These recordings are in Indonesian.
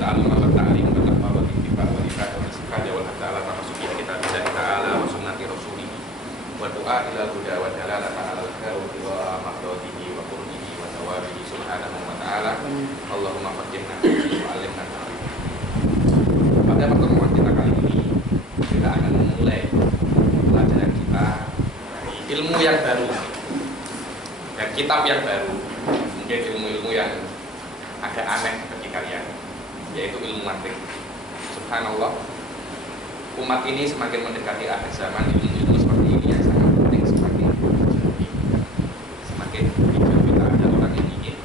ta'allum wa ta'lim wa taqwa wa ittiba wa ibadah wa sifat wal ta'ala tafasuki kita billahi ta'ala wa sunnati rasulih wa du'a ila huda wa dalalata ala al-khairi wa maqdadihi wa qurbihi wa tawabihi subhanahu wa ta'ala. Allahumma faqihna wa 'allimna. Pada pertemuan kita kali ini kita akan memulai pelajaran kita dari ilmu yang baru dan kitab yang baru, mungkin ilmu-ilmu yang agak aneh bagi kalian, yaitu ilmu mantik. Subhanallah, umat ini semakin mendekati akhir zaman, ilmu-ilmu seperti ini yang sangat penting semakin dijauhi ada orang yang ingin,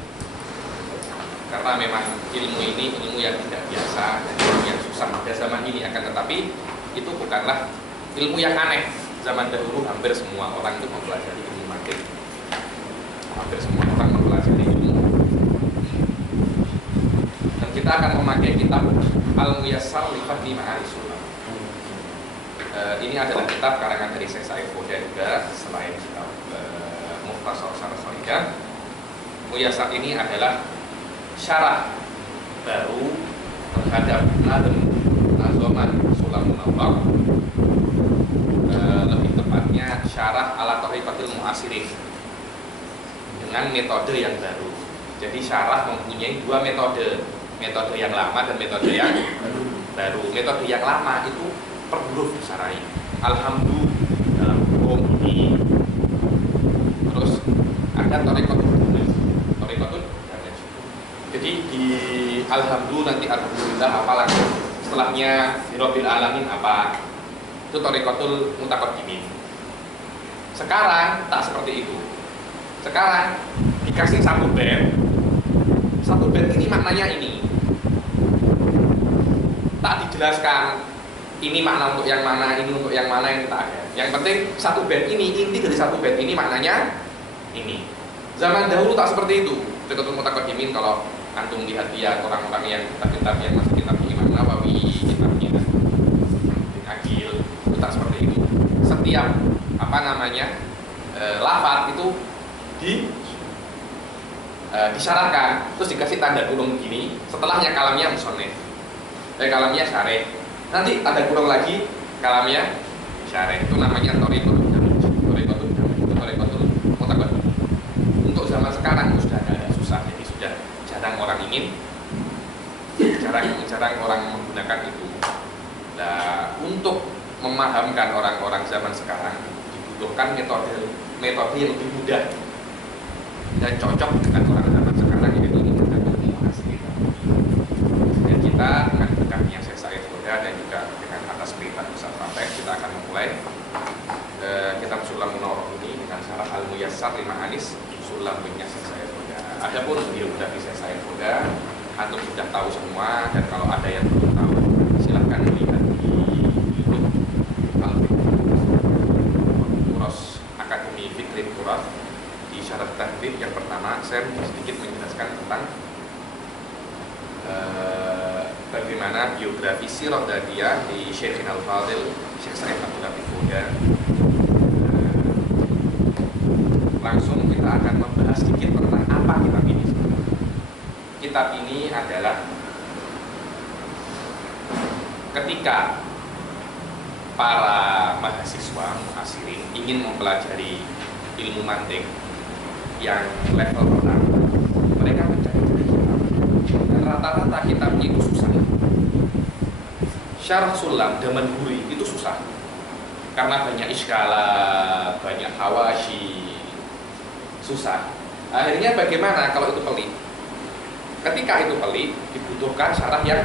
karena memang ilmu ini ilmu yang tidak biasa dan ilmu yang susah pada zaman ini. Akan tetapi itu bukanlah ilmu yang aneh. Zaman dahulu hampir semua orang itu mempelajari ilmu mantik, hampir semua orang mempelajari ilmu. Dan kita akan memakai kitab Al-Muyassar li Fahmi Ma'ani Sulam. Ini adalah kitab karangan dari Syekh Sa'id Fauzan juga, selain kitab Mukhtasar Syarah Shalihin. Muyassar ini adalah syarah baru terhadap Nazoman Sulam Munawwar, lebih tepatnya syarah ala Thariqatil Mu'asirin dengan metode yang baru. Jadi syarah mempunyai dua metode yang lama dan metode yang baru. Metode yang lama itu per huruf disarai, alhamdulillah dalam hukum ini. Terus ada Thariqatul Damaj. Jadi di alhamdulillah nanti alhamdulillah apa lagi, setelahnya Rabbil Alamin apa, itu Thariqatul Mutaqaddimin. Sekarang tak seperti itu. Sekarang dikasih satu bed ini maknanya ini, tak dijelaskan ini makna untuk yang mana, ini untuk yang mana, yang tak ada. Yang penting satu bed ini, inti dari satu bed ini maknanya ini. Zaman dahulu tak seperti itu. Thariqatul Mutaqaddimin, kalau antum lihat dia orang-orang yang kitab-kitab yang masuk kitab Imam Nawawi, kitabnya Aqil, itu tak seperti itu. Setiap lafaz itu disyaratkan, terus dikasih tanda kurung begini, setelahnya kalamnya musannif, kalamnya syarih, nanti tanda kurung lagi, kalamnya syarih. Itu namanya Thariqatul Mutaqaddim. Untuk zaman sekarang itu sudah agak susah, jadi sudah jarang orang orang menggunakan itu. Nah, untuk memahamkan orang-orang zaman sekarang dibutuhkan metode yang lebih mudah dan cocok dengan orang zaman sekarang, yaitu Thariqatul Mu'asirin. Dan kita dengan berkatnya Syekh Sa'id Fauzan dan juga dengan atas perintah Ustaz Rafiq, kita akan memulai kitab Sulam Munawwar ini dengan syarah Al-Muyassar li Ma'ani Sulam punya Syekh Sa'id Fauzan. Adapun biografi Syekh Sa'id Fauzan antum sudah tahu semua, dan kalau ada yang belum tahu silahkan melihat di YouTube Al-Quras Akademi Fikri Quras. Di syarat tahdid yang pertama saya sedikit menjelaskan tentang bagaimana biografi sirah Dadiyah di Syekh Al-Fadil Syekh Sa'id Abdul Latif Fauzan. Langsung kita akan membahas sedikit tentang apa kitab ini. Kitab ini adalah ketika para mahasiswa mu'asirin ingin mempelajari ilmu mantik yang level pertama, mereka mencari kitab, dan rata-rata kitabnya itu susah. Syarah Sulam Damanhuri itu susah karena banyak iskalah, banyak hawashi, susah. Akhirnya bagaimana kalau itu pelik? Ketika itu pelik, dibutuhkan syarah yang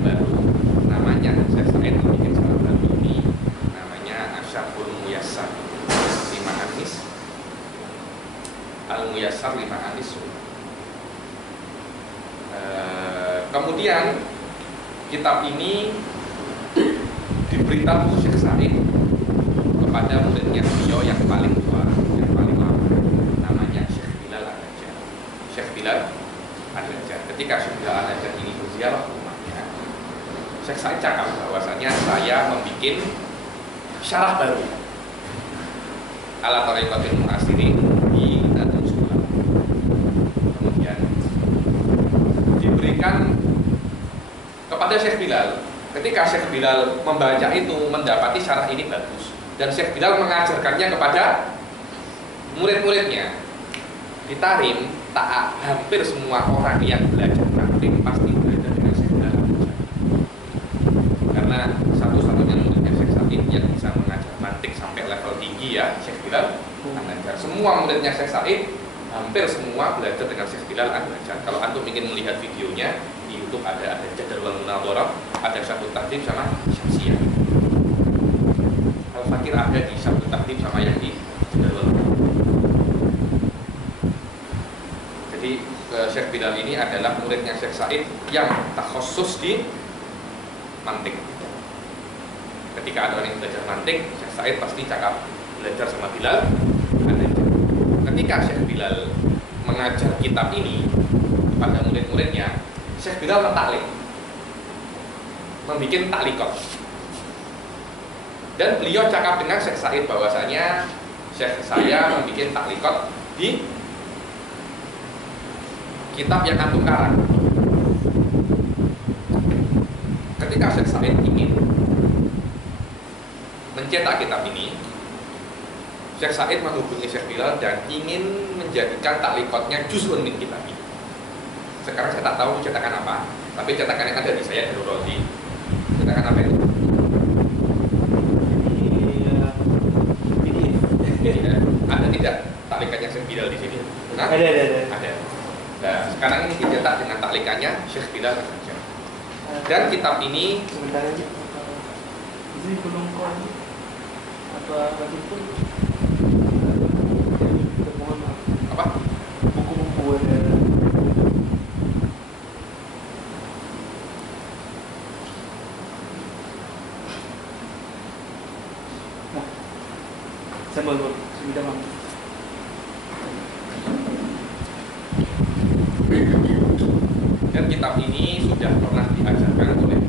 baru. Namanya saya bikin syarah baru ini, namanya Asyaful Muyassar lima Anis Al-Muyassar lima Anis. Kemudian kitab ini diberitahu Syekh Sa'id kepada muridnya beliau yang paling tua, yang paling lama, namanya Syekh Bilal Al-Najjar. Syekh Bilal Al-Najjar. Ketika Syekh Bilal Al-Najjar ini berziarah rumahnya, Syekh Sa'id cakap bahwasanya saya membuat syarah baru ala Thariqatil Mu'asirin di Natum Sulam. Kemudian diberikan kepada Syekh Bilal. Ketika Syekh Bilal membaca itu, mendapati syarah ini bagus, dan Syekh Bilal mengajarkannya kepada murid-muridnya. Di Tarim, hampir semua orang yang belajar mantik pasti belajar dengan Syekh Bilal. Karena satu-satunya muridnya Syekh Said yang bisa mengajar mantik sampai level tinggi ya Syekh Bilal An-Najjar. Semua muridnya Syekh Said hampir semua belajar dengan Syekh Bilal An-Najjar. Kalau antum ingin melihat videonya di YouTube ada Jadwal Munadharah, ada Syabut Tahdhib sama Syamsiyah. Al-Fakir ada di Syabut Tahdhib sama yang di Jadwal. Jadi Syekh Bilal ini adalah muridnya Syekh Said yang takhusus di mantik. Ketika ada orang yang belajar mantik, Syekh Said pasti cakap belajar sama Bilal. Ketika Syekh Bilal mengajar kitab ini kepada murid-muridnya, Syekh Bilal mentaklik, membuat taklikot. Dan beliau cakap dengan Syekh Said bahwasanya Syekh saya membuat taklikot di kitab yang antum karang. Ketika Syekh Said ingin mencetak kitab ini, Syekh Said menghubungi Syekh Bilal dan ingin menjadikan taklikotnya juz'un min kitab ini. Sekarang saya tak tahu cetakan apa, tapi cetakan yang ada di saya Darul Razi. Cetakan apa itu? Ini ada tidak taklikannya Syekh Bilal di sini? Nah, ada. Nah, sekarang ini dicetak dengan taklikannya Syekh Bilal saja. Dan kitab ini sebentar aja. Ini belum kau apa itu? Apa? Buku-buku ada. Nah, saya mau sudah mau. Dan kitab ini sudah pernah diajarkan oleh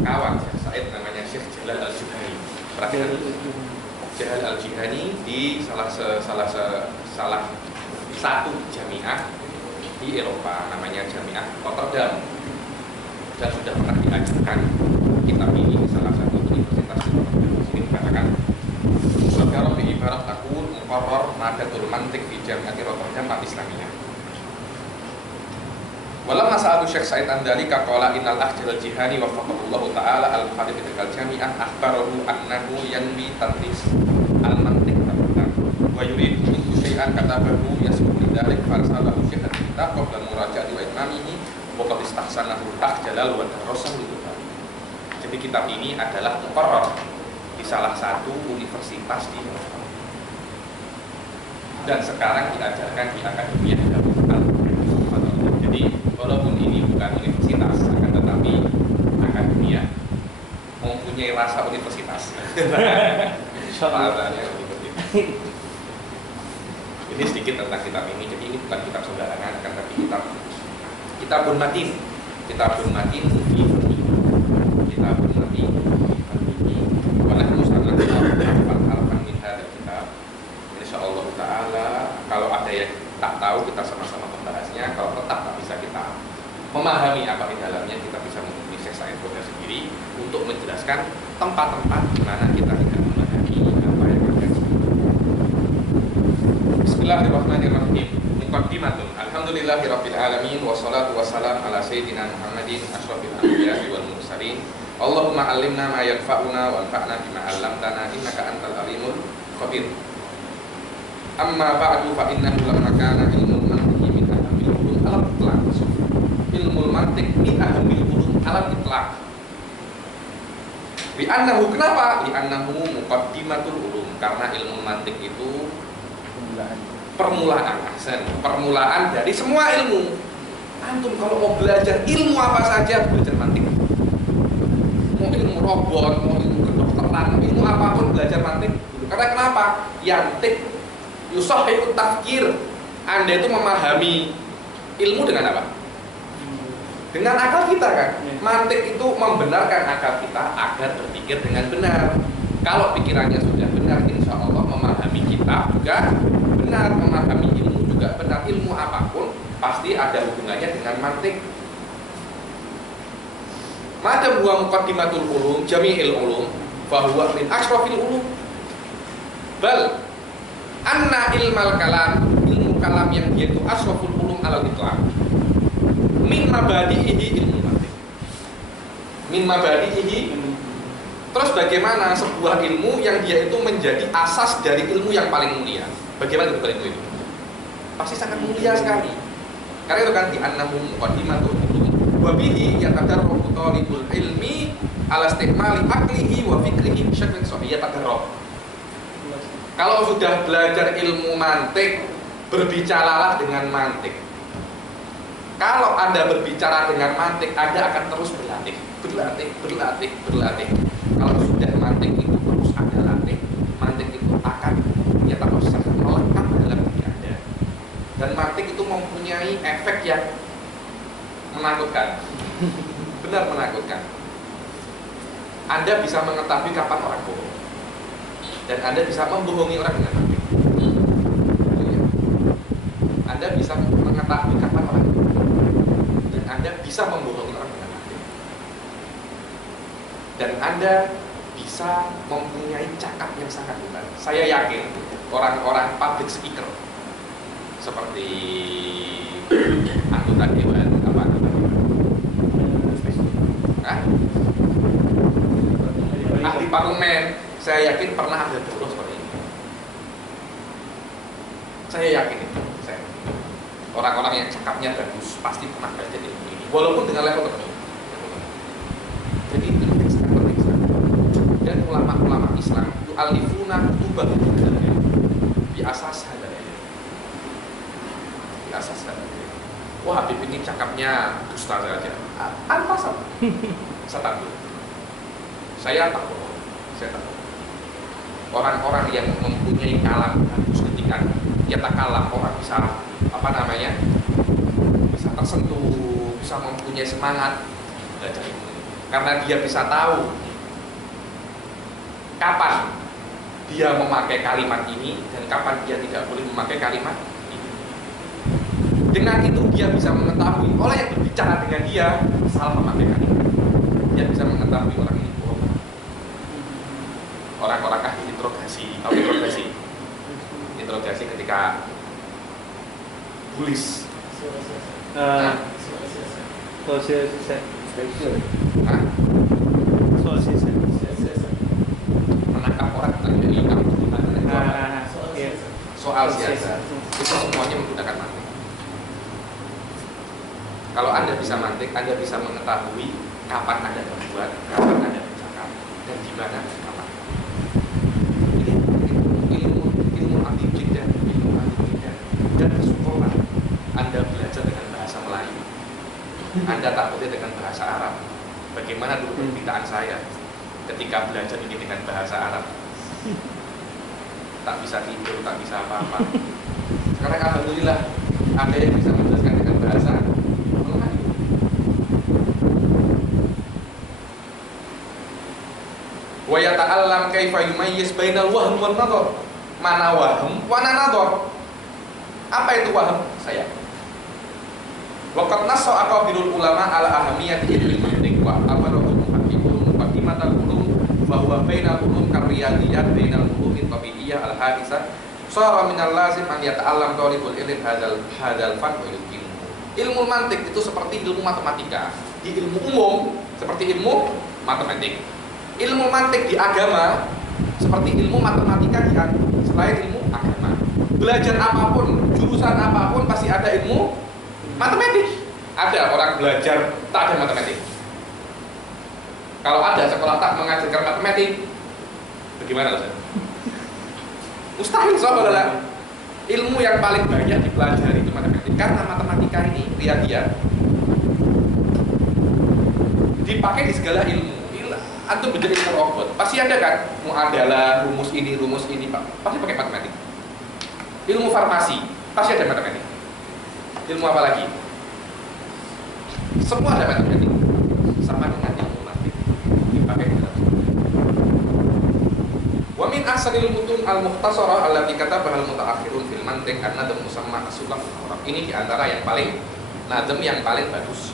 kawan Syekh Said namanya Syekh Jalal Al-Juhani. Perhatikan Jalal Al-Juhani di salah satu jamiah di Eropa namanya Jamiah Rotterdam, dan sudah pernah diajarkan kitab ini di salah satu universitas di Rotterdam. Ini dikatakan Saudara fi ibarat takun muqarrar madatul mantik di Jamiah Rotterdam Al-Islamiyah. Walamma sa'alu Syekh Said Andalika qala innal akhjal al-jihani waffaqahullahu ta'ala al-muhadith al jami'ah akhbarahu annahu yanwi tadris al-mantiq tabatan wa yuridu minhu syai'an katabahu yasbuhu lidhalik farsalahu Syekh al-kitab qabla murajaati wa itmamihi wa qad istahsanahu al-jalal wa darrasahu lidhalik. Jadi kitab ini adalah muqarrar di salah satu universitas di Eropa dan sekarang diajarkan di Akademia Darul Ulum. Jadi walaupun ini bukan universitas, akan tetapi akademia mempunyai rasa universitas. Bahasanya universitas. Ini sedikit tentang kitab ini. Jadi ini bukan kitab sembarangan, akan tetapi kitabun matin. Kitabun matin fi kitabun matin fi wa nahnu sanadhkuru min hadzal kitab. Insyaallah taala kalau ada yang tak tahu kita sama-sama membahasnya. Kalau tetap tak bisa kita memahami apa di dalamnya, kita bisa menghubungi Syekh Said Boga sendiri untuk menjelaskan tempat-tempat di mana kita tidak memahami apa yang ada. Bismillahirrahmanirrahim. Muqaddimatun. Alhamdulillahirabbil alamin wassalatu wassalamu ala sayyidina Muhammadin asyrafil anbiya'i wal mursalin. Allahumma 'allimna ma yanfa'una wanfa'na bima 'allamtana innaka antal alimul khabir. Amma ba'du fa innahu lamma kana ilmul mantiqi min ahamil ulum alam itlaq. Ilmul mantiq min ahamil ulum alam itlaq. Bi annahu, kenapa? Bi annahu muqaddimatul ulum, karena ilmu mantiq itu permulaan dari semua ilmu. Antum kalau mau belajar ilmu apa saja, belajar mantiq. Mau ilmu robot, mau ilmu kedokteran, ilmu apapun belajar mantiq. Karena kenapa? Yantik yusahhihu tafkir. Anda itu memahami ilmu dengan apa? Dengan akal kita kan. Mantik itu membenarkan akal kita agar berpikir dengan benar. Kalau pikirannya sudah benar, insya Allah memahami kitab juga benar, memahami ilmu juga benar. Ilmu apapun pasti ada hubungannya dengan mantik. Madam huwa muqaddimatul ulum jami'il ulum fa huwa min ashrafil ulum. Bal anna ilmal kalam, ilmu kalam yang dia itu asraful ulum ala itlaq. Min mabadi'ihi ilmu mantiq. Min mabadi'ihi. Terus bagaimana sebuah ilmu yang dia itu menjadi asas dari ilmu yang paling mulia? Bagaimana itu? Pasti sangat mulia sekali. Karena itu kan di annahu muqaddimatul ulum wa bihi yatadarrabu talibul ilmi ala istikmali aqlihi wa fikrihi bi syaklin sahih. Yatadarrab. Kalau sudah belajar ilmu mantik, berbicaralah dengan mantik. Kalau Anda berbicara dengan mantik, Anda akan terus berlatih. Kalau sudah mantik itu terus Anda latih, mantik itu akan terus melekat dalam diri Anda. Dan mantik itu mempunyai efek yang menakutkan. Benar menakutkan. Anda bisa mengetahui kapan orang bohong. Dan Anda bisa membohongi orang dengan mantik. Anda bisa mengetahui kapan orang bohong. Dan Anda bisa membohongi orang dengan mantik. Dan Anda bisa mempunyai cakap yang sangat benar. Saya yakin orang-orang public speaker seperti anggota dewan apa namanya? Ahli parlemen, saya yakin pernah ada dulu seperti ini. Saya yakin itu. Orang-orang yang cakapnya bagus pasti pernah belajar ilmu ini, walaupun dengan level tertentu. Jadi itu sangat penting sekali. Dan ulama-ulama Islam itu alifuna kutubah di asas hadaya. Di asas hadaya. Wah, Habib ini cakapnya dusta saja. Apa sama? Saya takut. Saya takut. Orang-orang yang mempunyai kalam bagus ketika dia tak kalam, orang bisa bisa tersentuh, bisa mempunyai semangat belajar ilmu. Karena dia bisa tahu kapan dia memakai kalimat ini dan kapan dia tidak boleh memakai kalimat ini. Dengan itu dia bisa mengetahui orang yang berbicara dengan dia salah memakai kalimat. Dia bisa mengetahui orang ini bohong. Orang-orang ahli interogasi ketika tulis menangkap orang soal siasat itu semuanya menggunakan mantik. Kalau Anda bisa mantik, Anda bisa mengetahui kapan Anda berbuat, kapan Anda bercakap, dan di mana kapan. Ini ilmu anti jiddah, dan bersyukurlah Anda belajar dengan bahasa Melayu. Anda tak boleh dengan bahasa Arab. Bagaimana dulu permintaan saya ketika belajar ini dengan bahasa Arab? Tak bisa tidur, tak bisa apa-apa. Sekarang alhamdulillah ada yang bisa menjelaskan dengan bahasa Melayu. Wa yata'allam kaifa yumayyiz bainal wahm wan nadhar. Mana wahm, mana nadhar? Apa itu wahm? Saya. Waqad nassa aqabirul ulama ala ahamiyati ilmi mantiq wa abarul muhaqqiqun muqaddimatal ulum wa huwa bainal ulum karriyadiyat bainal ulum tabi'iyyah al-hadisah sara minal lazim an yata'allam talibul ilm hadzal fan wa ilmu. Ilmu mantiq itu seperti ilmu matematika. Di ilmu umum seperti ilmu matematik. Ilmu mantiq di agama seperti ilmu matematika di selain ilmu agama. Belajar apapun, jurusan apapun pasti ada ilmu matematik. Ada orang belajar tak ada matematik. Kalau ada sekolah tak mengajarkan matematik, bagaimana Ustaz? Mustahil soalnya. Ilmu yang paling banyak dipelajari itu matematik. Karena matematika ini dia dipakai di segala ilmu. Antum menjadi ilmu robot. Pasti ada kan? Muadalah, rumus ini, Pak. Pasti pakai matematik. Ilmu farmasi, pasti ada matematik. Ilmu apa lagi? Semua ada matematik. Sama dengan ilmu mantiq dipakai di dalam. Wa min ahsanil mutun al-mukhtasarah allati katabaha al-mutaakhirun fil mantiq an-nadm musamma as-sulaf. Ini di antara yang paling nadem yang paling bagus.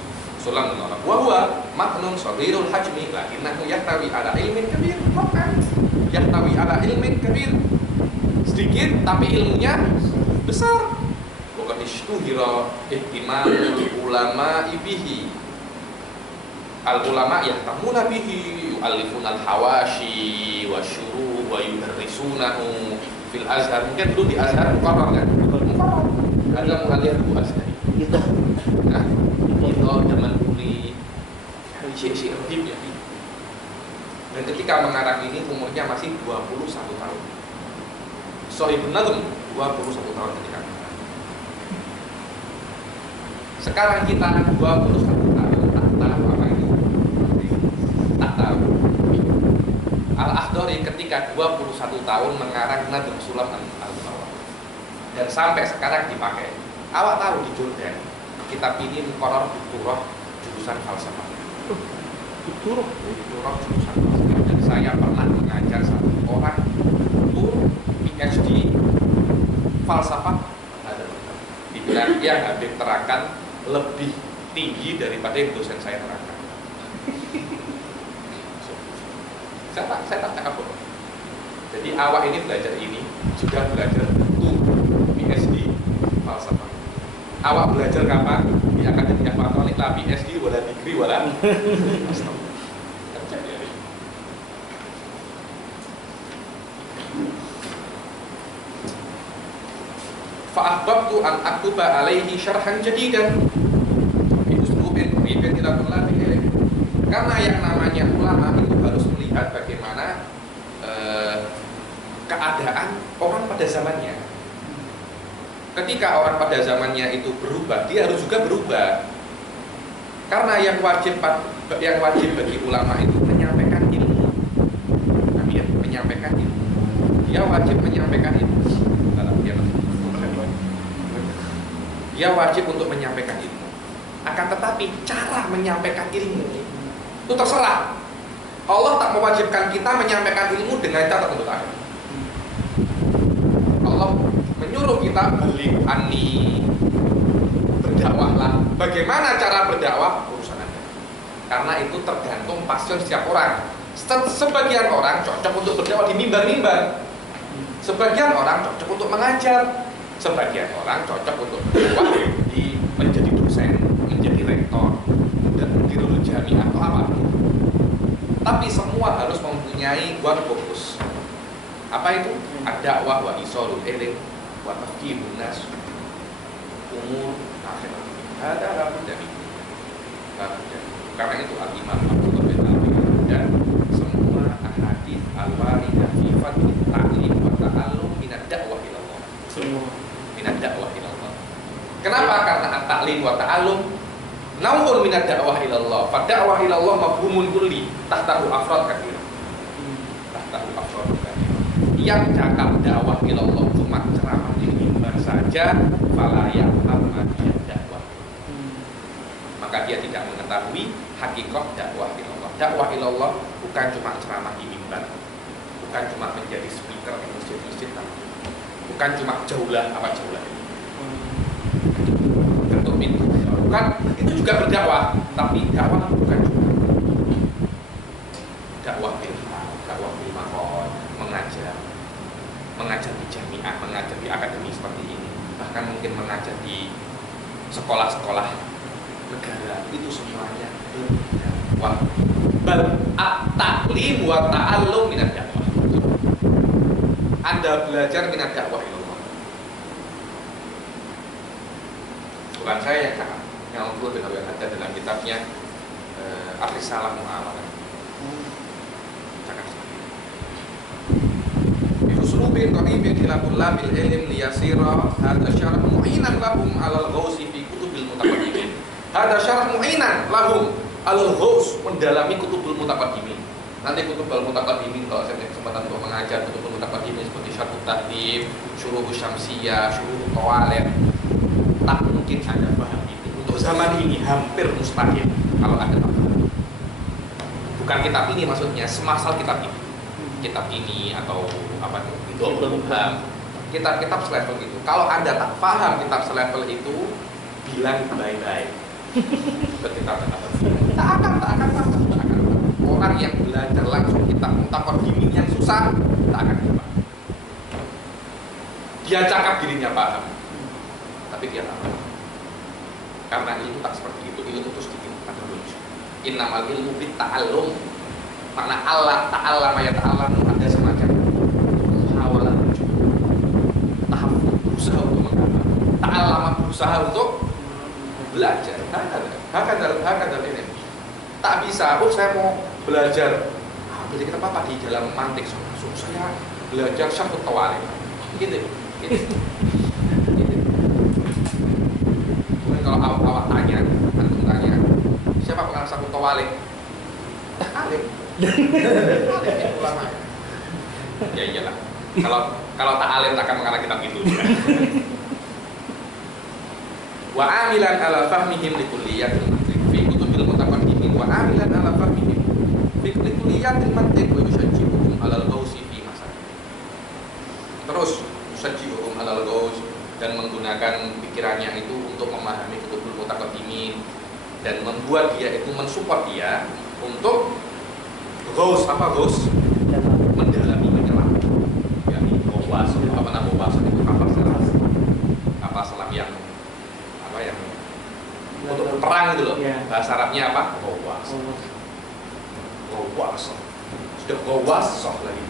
sulam menolak. Wa huwa matnun shaghirul hajmi lakinnahu yahtawi ala ilmin kabir. Yahtawi ala ilmin kabir. Sedikit tapi ilmunya besar. Bukan istuhira ihtimamul ulama ibihi. Al ulama yahtamuna bihi yu'allifuna al hawashi wa syuru wa yudarrisunahu fil azhar. Mungkin dulu di azhar muqarrar kan? Muqarrar. Ada mu'allif Abu Azhari. Kita. Nah, itu zaman dulu Syekh Habib ya. Dan ketika mengarang ini umurnya masih 21 tahun. Shahihun Nazm 21 tahun ketika mengarang. Sekarang kita 21 tahun tak tahu apa itu. Tak tahu. Al-Akhdari ketika 21 tahun mengarang Nadhm Sulam al-Mutawwal. Dan sampai sekarang dipakai. Awak tahu di Jordan kitab ini muqarrar Doktorah jurusan falsafah. Doktorah Jurusan falsafah. Dan saya pernah mengajar satu orang untuk PhD falsafah. Dibilang dia habis terangkan lebih tinggi daripada yang dosen saya terangkan. Saya tak apa. Jadi awak ini belajar ini sudah belajar untuk PhD falsafah. Awak belajar kapan? Di Akademi Al-Fatihah lah PhD wala degree wala. Fa'ahbabtu an aktuba alaihi syarhan jadidan bi uslubin quribin ila thalabil ilm. Karena yang namanya ulama itu harus melihat bagaimana keadaan orang pada zamannya. Ketika orang pada zamannya itu berubah, dia harus juga berubah. Karena yang wajib bagi ulama itu menyampaikan ilmu. Menyampaikan ilmu. Dia wajib menyampaikan ilmu. Dia wajib untuk menyampaikan ilmu. Akan tetapi cara menyampaikan ilmu itu terserah. Allah tak mewajibkan kita menyampaikan ilmu dengan cara tertentu. Allah menyuruh kita beli ani, berdakwahlah. Bagaimana cara berdakwah? Urusan Anda. Karena itu tergantung passion setiap orang. Sebagian orang cocok untuk berdakwah di mimbar-mimbar. Sebagian orang cocok untuk mengajar. Sebagian orang cocok untuk berdakwah di menjadi dosen, menjadi rektor, dan dirul jamiah atau apa. Tapi semua harus mempunyai one fokus. Apa itu? Ad-da'wah wa isolul ilm wa tafkirun nas umur akhirat. Ada rapat dari. Karena itu al-Imam Abdullah bin Al-Qayyim dan semua ahadits al-waridah fi fadl ta'lim wa ta'allum min ad-da'wah ila Allah. Semua minat dakwah ilallah. Kenapa? Karena at-ta'lim wa ta'allum nawun minat dakwah ilallah. Fa dakwah ilallah mafhumun kulli tahtahu afrad katsir. Tahtahu afrad katsir. Yang cakap dakwah ilallah cuma ceramah di mimbar saja, fala ya'lam dakwah. Maka dia tidak mengetahui hakikat dakwah ilallah. Dakwah ilallah bukan cuma ceramah di mimbar. Bukan cuma menjadi speaker di masjid-masjid. Bukan cuma jaulah apa jaulah ini. Bentuk pintu. Bukan, itu juga berdakwah, tapi dakwah bukan cuma dakwah bil maqal, mengajar di jamiah, mengajar di akademi seperti ini, bahkan mungkin mengajar di sekolah-sekolah negara, itu semuanya berdakwah. Bal at-ta'lim wa ta'allum minad dakwah. Anda belajar minat dakwah ilallah. Bukan saya yang cakap, yang Allah bin Abi ada dalam kitabnya Ar-Risalah Mu'amalah. Cakap seperti itu. Uslubin qaribin ila tullabil ilm liyasira hadza syarh mu'inan lahum 'alal ghausi fi kutubil mutaqaddimin. Hadza syarh mu'inan lahum 'alal ghaus, mendalami kutubul mutaqaddimin. Nanti kutubul mutaqaddimin kalau saya punya kesempatan untuk mengajar kutubul mutaqaddimin seperti Syarhut Tahdhib, Syuruh Syamsiyah, Syuruh Qawaid, tak mungkin ada paham itu. Untuk zaman ini hampir mustahil kalau ada tambahan. Bukan kitab ini maksudnya, semasal kitab ini. Kitab ini atau apa itu, kitab-kitab selevel itu. Kalau Anda tak paham kitab selevel itu, bilang bye-bye. Ketika tak akan. Orang yang belajar langsung kitab mutaqaddimin yang susah tak akan dapat. Dia cakap dirinya paham, tapi dia tak paham. Karena ilmu tak seperti itu, ilmu itu sedikit ada lucu. Innamal ilmu bit ta'allum. Makna Allah ta'allama ya ta'allam ada semacam hawalah lucu. Tahap berusaha untuk menghafal. Ta'allama berusaha untuk belajar. Hakadal ini. Tak bisa, saya mau belajar. Belajar kita apa di dalam mantik. So, saya belajar syarhut tawalib. Gitu. Kemudian kalau awak tanya, antum tanya, siapa pengarang syarhut tawalib? Alim. Alim ulama. Ya iyalah. Kalau tak alim tak akan mengarang kitab itu. Wa amilan ala fahmihim likulliyatil mantiq fi kutubil mutaqaddimin wa amilan ala fahmihim fi likulliyatil mantiq wa yushajji'uhum ala al-ghausi fi masal. Terus yushajji'uhum ala al-ghaus dan menggunakan pikirannya itu untuk memahami kutubul mutaqaddimin dan membuat dia itu mensupport dia untuk ghaus. Apa ghaus? Mendalami, menyelam. Ya, ghawas apa nama ghawas itu kapal selam yang untuk perang itu loh. Bahasa Arabnya apa? Ghawas. Sudah ghawas lagi.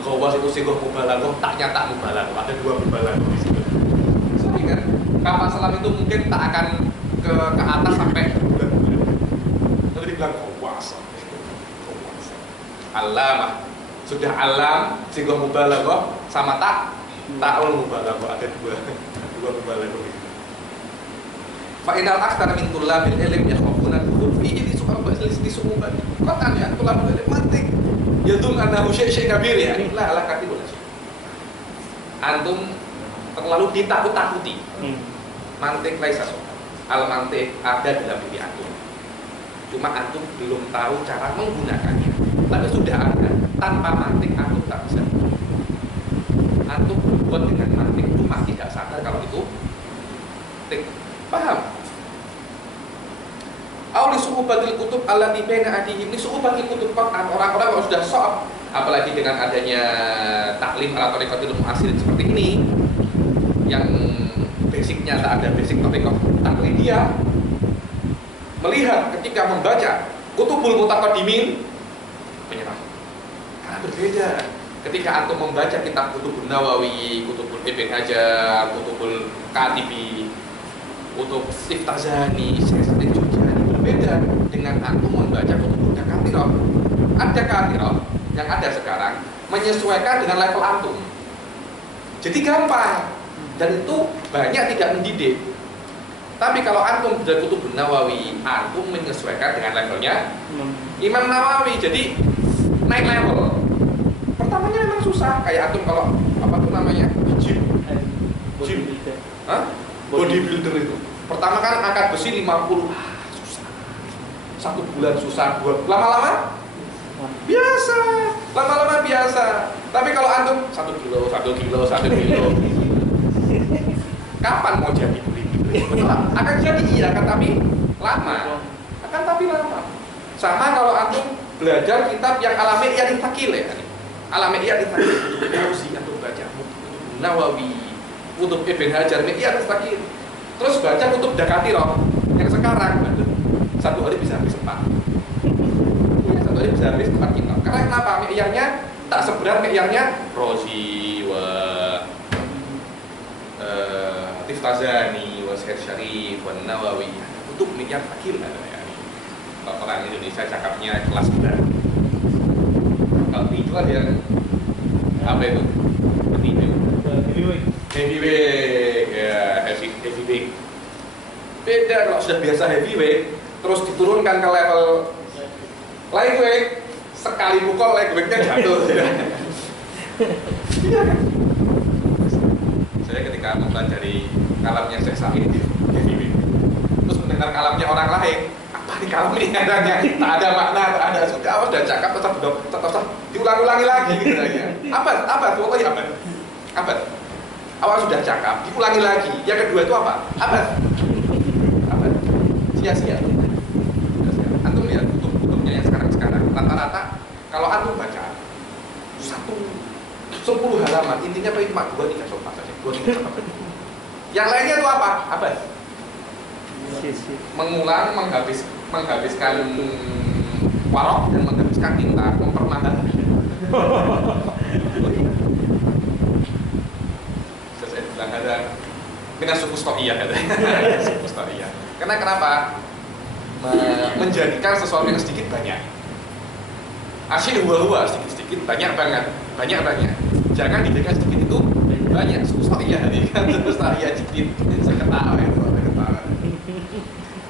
Ghawas itu sigoh mubalaghah, taknya tak mubalaghah. Ada dua mubalaghah di situ. Sorry kan, kapal selam itu mungkin tak akan ke atas sampai bulan-bulan. Tapi dibilang ghawas. Alamah. Sudah alam, sigoh mubalaghah sama ta'ul mubalaghah. Ada dua mubalaghah. Fa'inal aktar min tullabil ilm yakhafuna dukhul fihi li su'ubati. Qatan ya tullabul ilm mantik. Yadun annahu syai' kabir ya. La katibul syai'. Antum terlalu ditakut-takuti. Mantik laisa soal. Al mantik ada dalam diri antum. Cuma antum belum tahu cara menggunakannya. Tapi sudah ada. Tanpa mantik antum tak bisa. Antum berbuat dengan mantik cuma tidak sadar kalau itu paham? Auli su'ubatil kutub allati baina adihim. Ini su'ubatil kutub orang-orang kalau sudah sok, apalagi dengan adanya taklim ala thariqatil mu'asirin seperti ini yang basicnya tak ada basic thariqah taklidiyah, melihat ketika membaca kutubul mutaqaddimin menyerah. Karena berbeda ketika antum membaca kitab Kutubun Nawawi, Kutubul Ibn Hajar, Kutubul Katibi, Kutub Iftazani, Syekh Jurjani, berbeda dengan antum membaca kutub Dakatirah. Ada Dakatirah yang ada sekarang menyesuaikan dengan level antum. Jadi gampang dan itu banyak tidak mendidik. Tapi kalau antum belajar Kutubun Nawawi, antum menyesuaikan dengan levelnya Imam Nawawi. Jadi naik level. Pertamanya memang susah, kayak antum kalau apa tuh namanya? Gym. Bodybuilder itu. Pertama kan angkat besi 50, susah. 1 bulan susah, 2 lama-lama biasa. Lama-lama biasa. Tapi kalau antum 1 kilo. Kapan mau jadi bodybuilder? Akan jadi iya, akan tapi lama. Sama kalau antum belajar kitab yang alami yang takil ya. Alami yang takil Kutub Nausi antum baca Kutub Nawawi, Kutub Ibn Hajar, yang takil. Terus baca Kutub Dakatirah yang sekarang, 1 hari bisa habis 4. Ya, 1 hari bisa habis 4 kitab. Karena kenapa? Mi'yarnya tak seberat mi'yarnya Rozi wa Tiftazani wa Syekh Syarif wa Nawawi. Kutub mi'yar takil ada ya. Kalau orang Indonesia cakapnya kelas berat. Kalau itu kan ya apa itu? Heavyweight, ya heavyweight. Beda kalau sudah biasa heavyweight, terus diturunkan ke level lightweight, sekali pukul lightweightnya jatuh. Iya kan? Saya ketika mempelajari kalamnya Syekh Said di heavyweight, terus mendengar kalamnya orang lain, apa nih kalam ini adanya? Tak ada makna, tak ada sudah, sudah cakap, tetap diulang-ulangi lagi gitu aja. Apa? Pokoknya apa? Awal sudah cakap, diulangi lagi. Yang kedua itu apa? Apa? sia-sia. Antum lihat kutub-kutubnya yang sekarang rata-rata kalau antum baca 10 halaman intinya paling cuma 2-3 soal saja, 2-3 soal. Yang lainnya itu apa? Abas. Mengulang, menghabiskan warok dan menghabiskan tinta, mempermahal. Saya bilang ada dengan suku stoia ada. Suku stoia. Karena kenapa? Menjadikan sesuatu yang sedikit banyak. Asyik huwa sedikit banyak banget, banyak. Jangan dijadikan sedikit itu banyak. Suku stoia nih kan, suku stoia sedikit. Saya ketawa itu,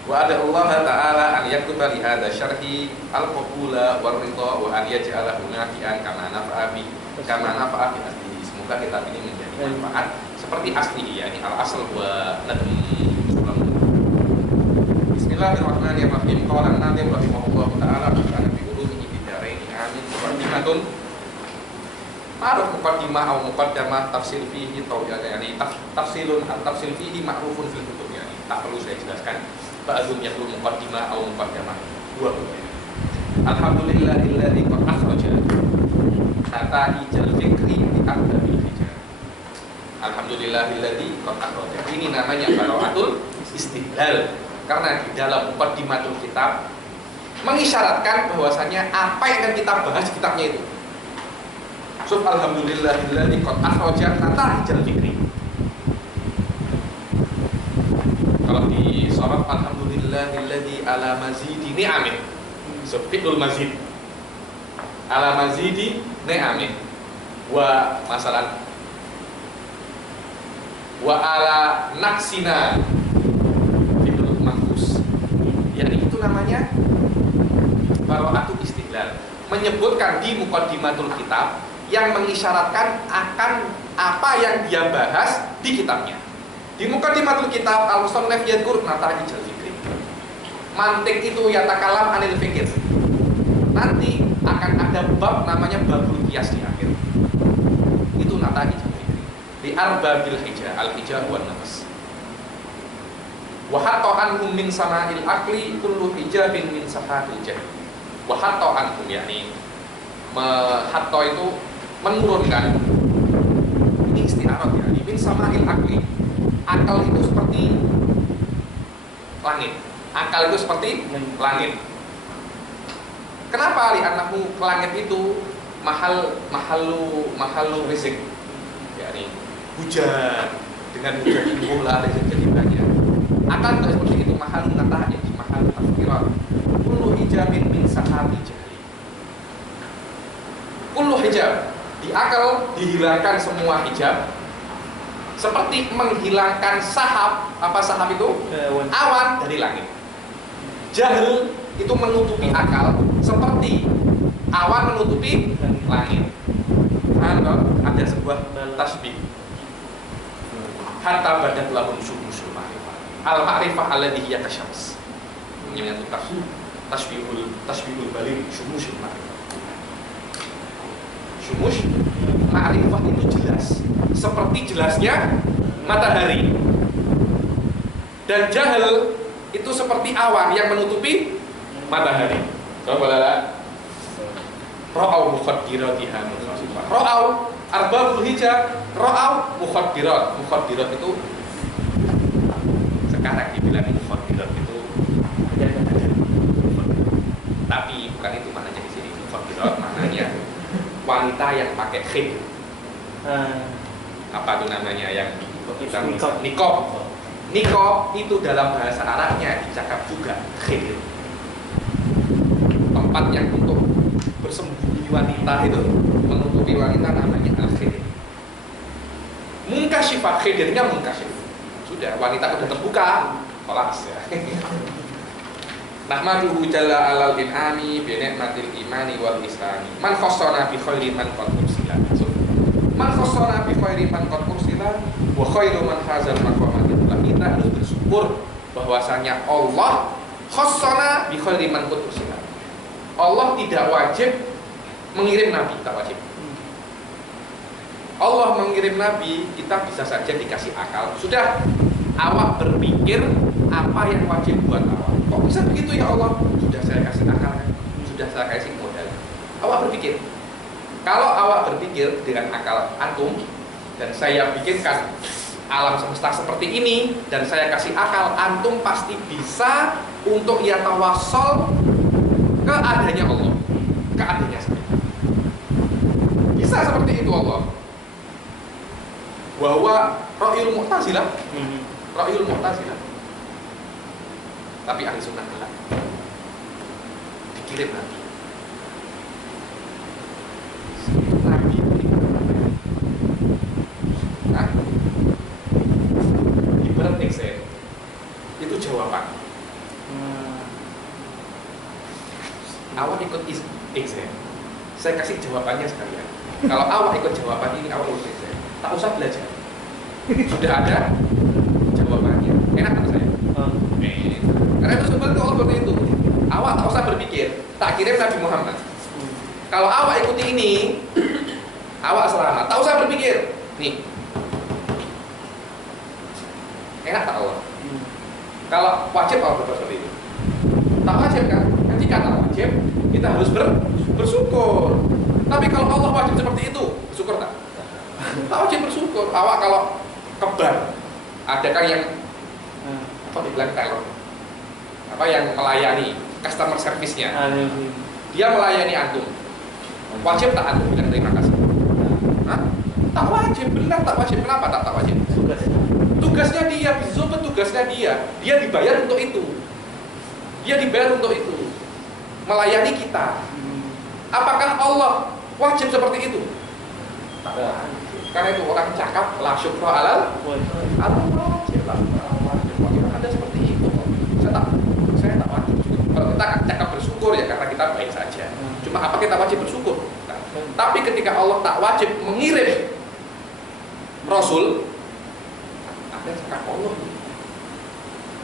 wa ada Allah Ta'ala an yaktuba li hadza syarhi al-qabula war ridha wa an yaj'alahu nafi'an kama nafa'a bi aslihi. Semoga kitab ini menjadi manfaat seperti asli yakni al-asl wa nadm. Bismillahirrahmanirrahim. Qala an-nadim rahimahullah ta'ala kana bi ulumihi bidarain amin. Muqaddimatun ma'ruf muqaddimah aw muqaddamah tafsir fihi yani tafsil fihi ma'rufun fil kutub yani. Tak perlu saya jelaskan. Ba'dhum yaqulu muqaddimah aw muqaddamah. Dua. Alhamdulillahilladzi qad akhraja nata'ijal fikri bi aqdabil hijab. Alhamdulillahilladzi qad akhraja. Ini namanya bara'atul istidlal. Karena di dalam muqaddimatul kitab mengisyaratkan bahwasanya apa yang akan kita bahas di kitabnya itu. Alhamdulillahilladzi qad akhraja nata'ijal fikri. Kalau di surat alhamdulillahilladzi ala mazidi ni'amin. Fi'lul mazid. Ala mazidi ni'amin. Wa masalan wa ala naksina fi'lul mahfuz. Yani itu namanya bara'atul istidlal. Menyebutkan di muqaddimatul kitab yang mengisyaratkan akan apa yang dia bahas di kitabnya. Di muqaddimatul kitab al-musannaf yadhkur nata'ijal fikri. Mantik itu yatakalam anil fikir. Nanti akan ada bab namanya babul qiyas di akhir. Itu nata'ijal fikri. Di arbabil hijah, al-hijah wan nafs. Wa hatta anhum min sama'il aqli kullu hijabin min sahabil jahl. Wa hatta anhum yakni hatta itu menurunkan. Ini istiarat ya, min sama'il aqli. Akal itu seperti langit. Akal itu seperti langit. Kenapa li'annahu langit itu mahalu rizq. Yani hujan, dengan hujan tumbuhlah rezeki jadi banyak. Akal itu seperti itu, mahalu nata'ij, mahalu tafkirat. Kullu hijabin min sahabi jahli. Kullu hijab, di akal dihilangkan semua hijab. Seperti menghilangkan sahab. Apa sahab itu? Awan dari langit. Jahil itu menutupi akal seperti awan menutupi langit. Ada sebuah tasbih. Hatta badat lahum syumusul ma'rifah. Al-ma'rifah alladhi hiya kasyams. Ini yang tasbihul baligh syumusul ma'rifah. Syumus ma'rifah itu jelas seperti jelasnya matahari. Dan jahil itu seperti awan yang menutupi matahari. Coba lihat. Ra'au mukhaddiratiha mukhasifah. Ra'au arbabul hijab, ra'au mukhaddirat. Mukhaddirat itu sekarang dibilang mukhaddirat itu tapi bukan itu maknanya di sini. Mukhaddirat maknanya wanita yang pakai khid. Apa itu namanya yang kita nikob. Nikob itu dalam bahasa Arabnya dicakap juga khid. Tempat yang untuk bersembunyi wanita itu, menutupi wanita namanya al-khid. Munkashifah, khidirnya munkashif. Sudah wanita sudah terbuka, kelas ya. Nahmaduhu jalla alal in'ami bi ni'matil imani wal islami. Man khassana bi khairi man qad ursila. Man khassana bi khairi man qad ursila wa khairu man hazal maqamatil. Kita harus bersyukur bahwasanya Allah khassana bi khairi man qad ursila. Allah tidak wajib mengirim nabi, tak wajib. Allah mengirim nabi, kita bisa saja dikasih akal. Sudah, awak berpikir apa yang wajib buat awak. Kok bisa begitu ya Allah? Sudah saya kasih akal, sudah saya kasih modal. Awak berpikir, kalau awak berpikir dengan akal antum dan saya bikinkan alam semesta seperti ini dan saya kasih akal, antum pasti bisa untuk yatawassal ke adanya Allah, ke adanya saya. Bisa seperti itu Allah. Bahwa Ra'yul Mu'tazilah, Ra'yul Mu'tazilah. Tapi ahli sunnah bilang dikirim Nabi. Nabi nah, ibarat exam itu jawaban. Awak ikut exam, saya kasih jawabannya sekalian. Kalau awak ikut jawaban ini, awak ikut exam, tak usah belajar. Sudah ada jawabannya. Enak kan saya? Karena itu sebenarnya Allah seperti itu. Awak tak usah berpikir, tak kirim Nabi Muhammad. Kalau awak ikuti ini, awak selamat. Tak usah berpikir. Nih, enak tak Allah? Kalau wajib Allah berbuat seperti itu. Tak wajib kan? Nanti kata wajib, kita harus bersyukur. Tapi kalau Allah wajib seperti itu, bersyukur tak? Tak wajib bersyukur. Awak kalau kebar, ada kan yang apa dibilang teller, apa yang melayani customer service-nya, dia melayani antum. Wajib tak antum bilang terima kasih? Hah? Tak wajib, benar tak wajib. Kenapa tak wajib? Tugasnya dia, bizobat tugasnya dia. Dia dibayar untuk itu. Dia dibayar untuk itu, melayani kita. Apakah Allah wajib seperti itu? Tak wajib. Karena itu orang cakap la syukra alal wajib lah. Ada seperti itu. Saya tak wajib. Kalau kita cakap bersyukur ya karena kita baik saja. Cuma apa kita wajib bersyukur? Nah, tapi ketika Allah tak wajib mengirim Rasul, ada cakap Allah.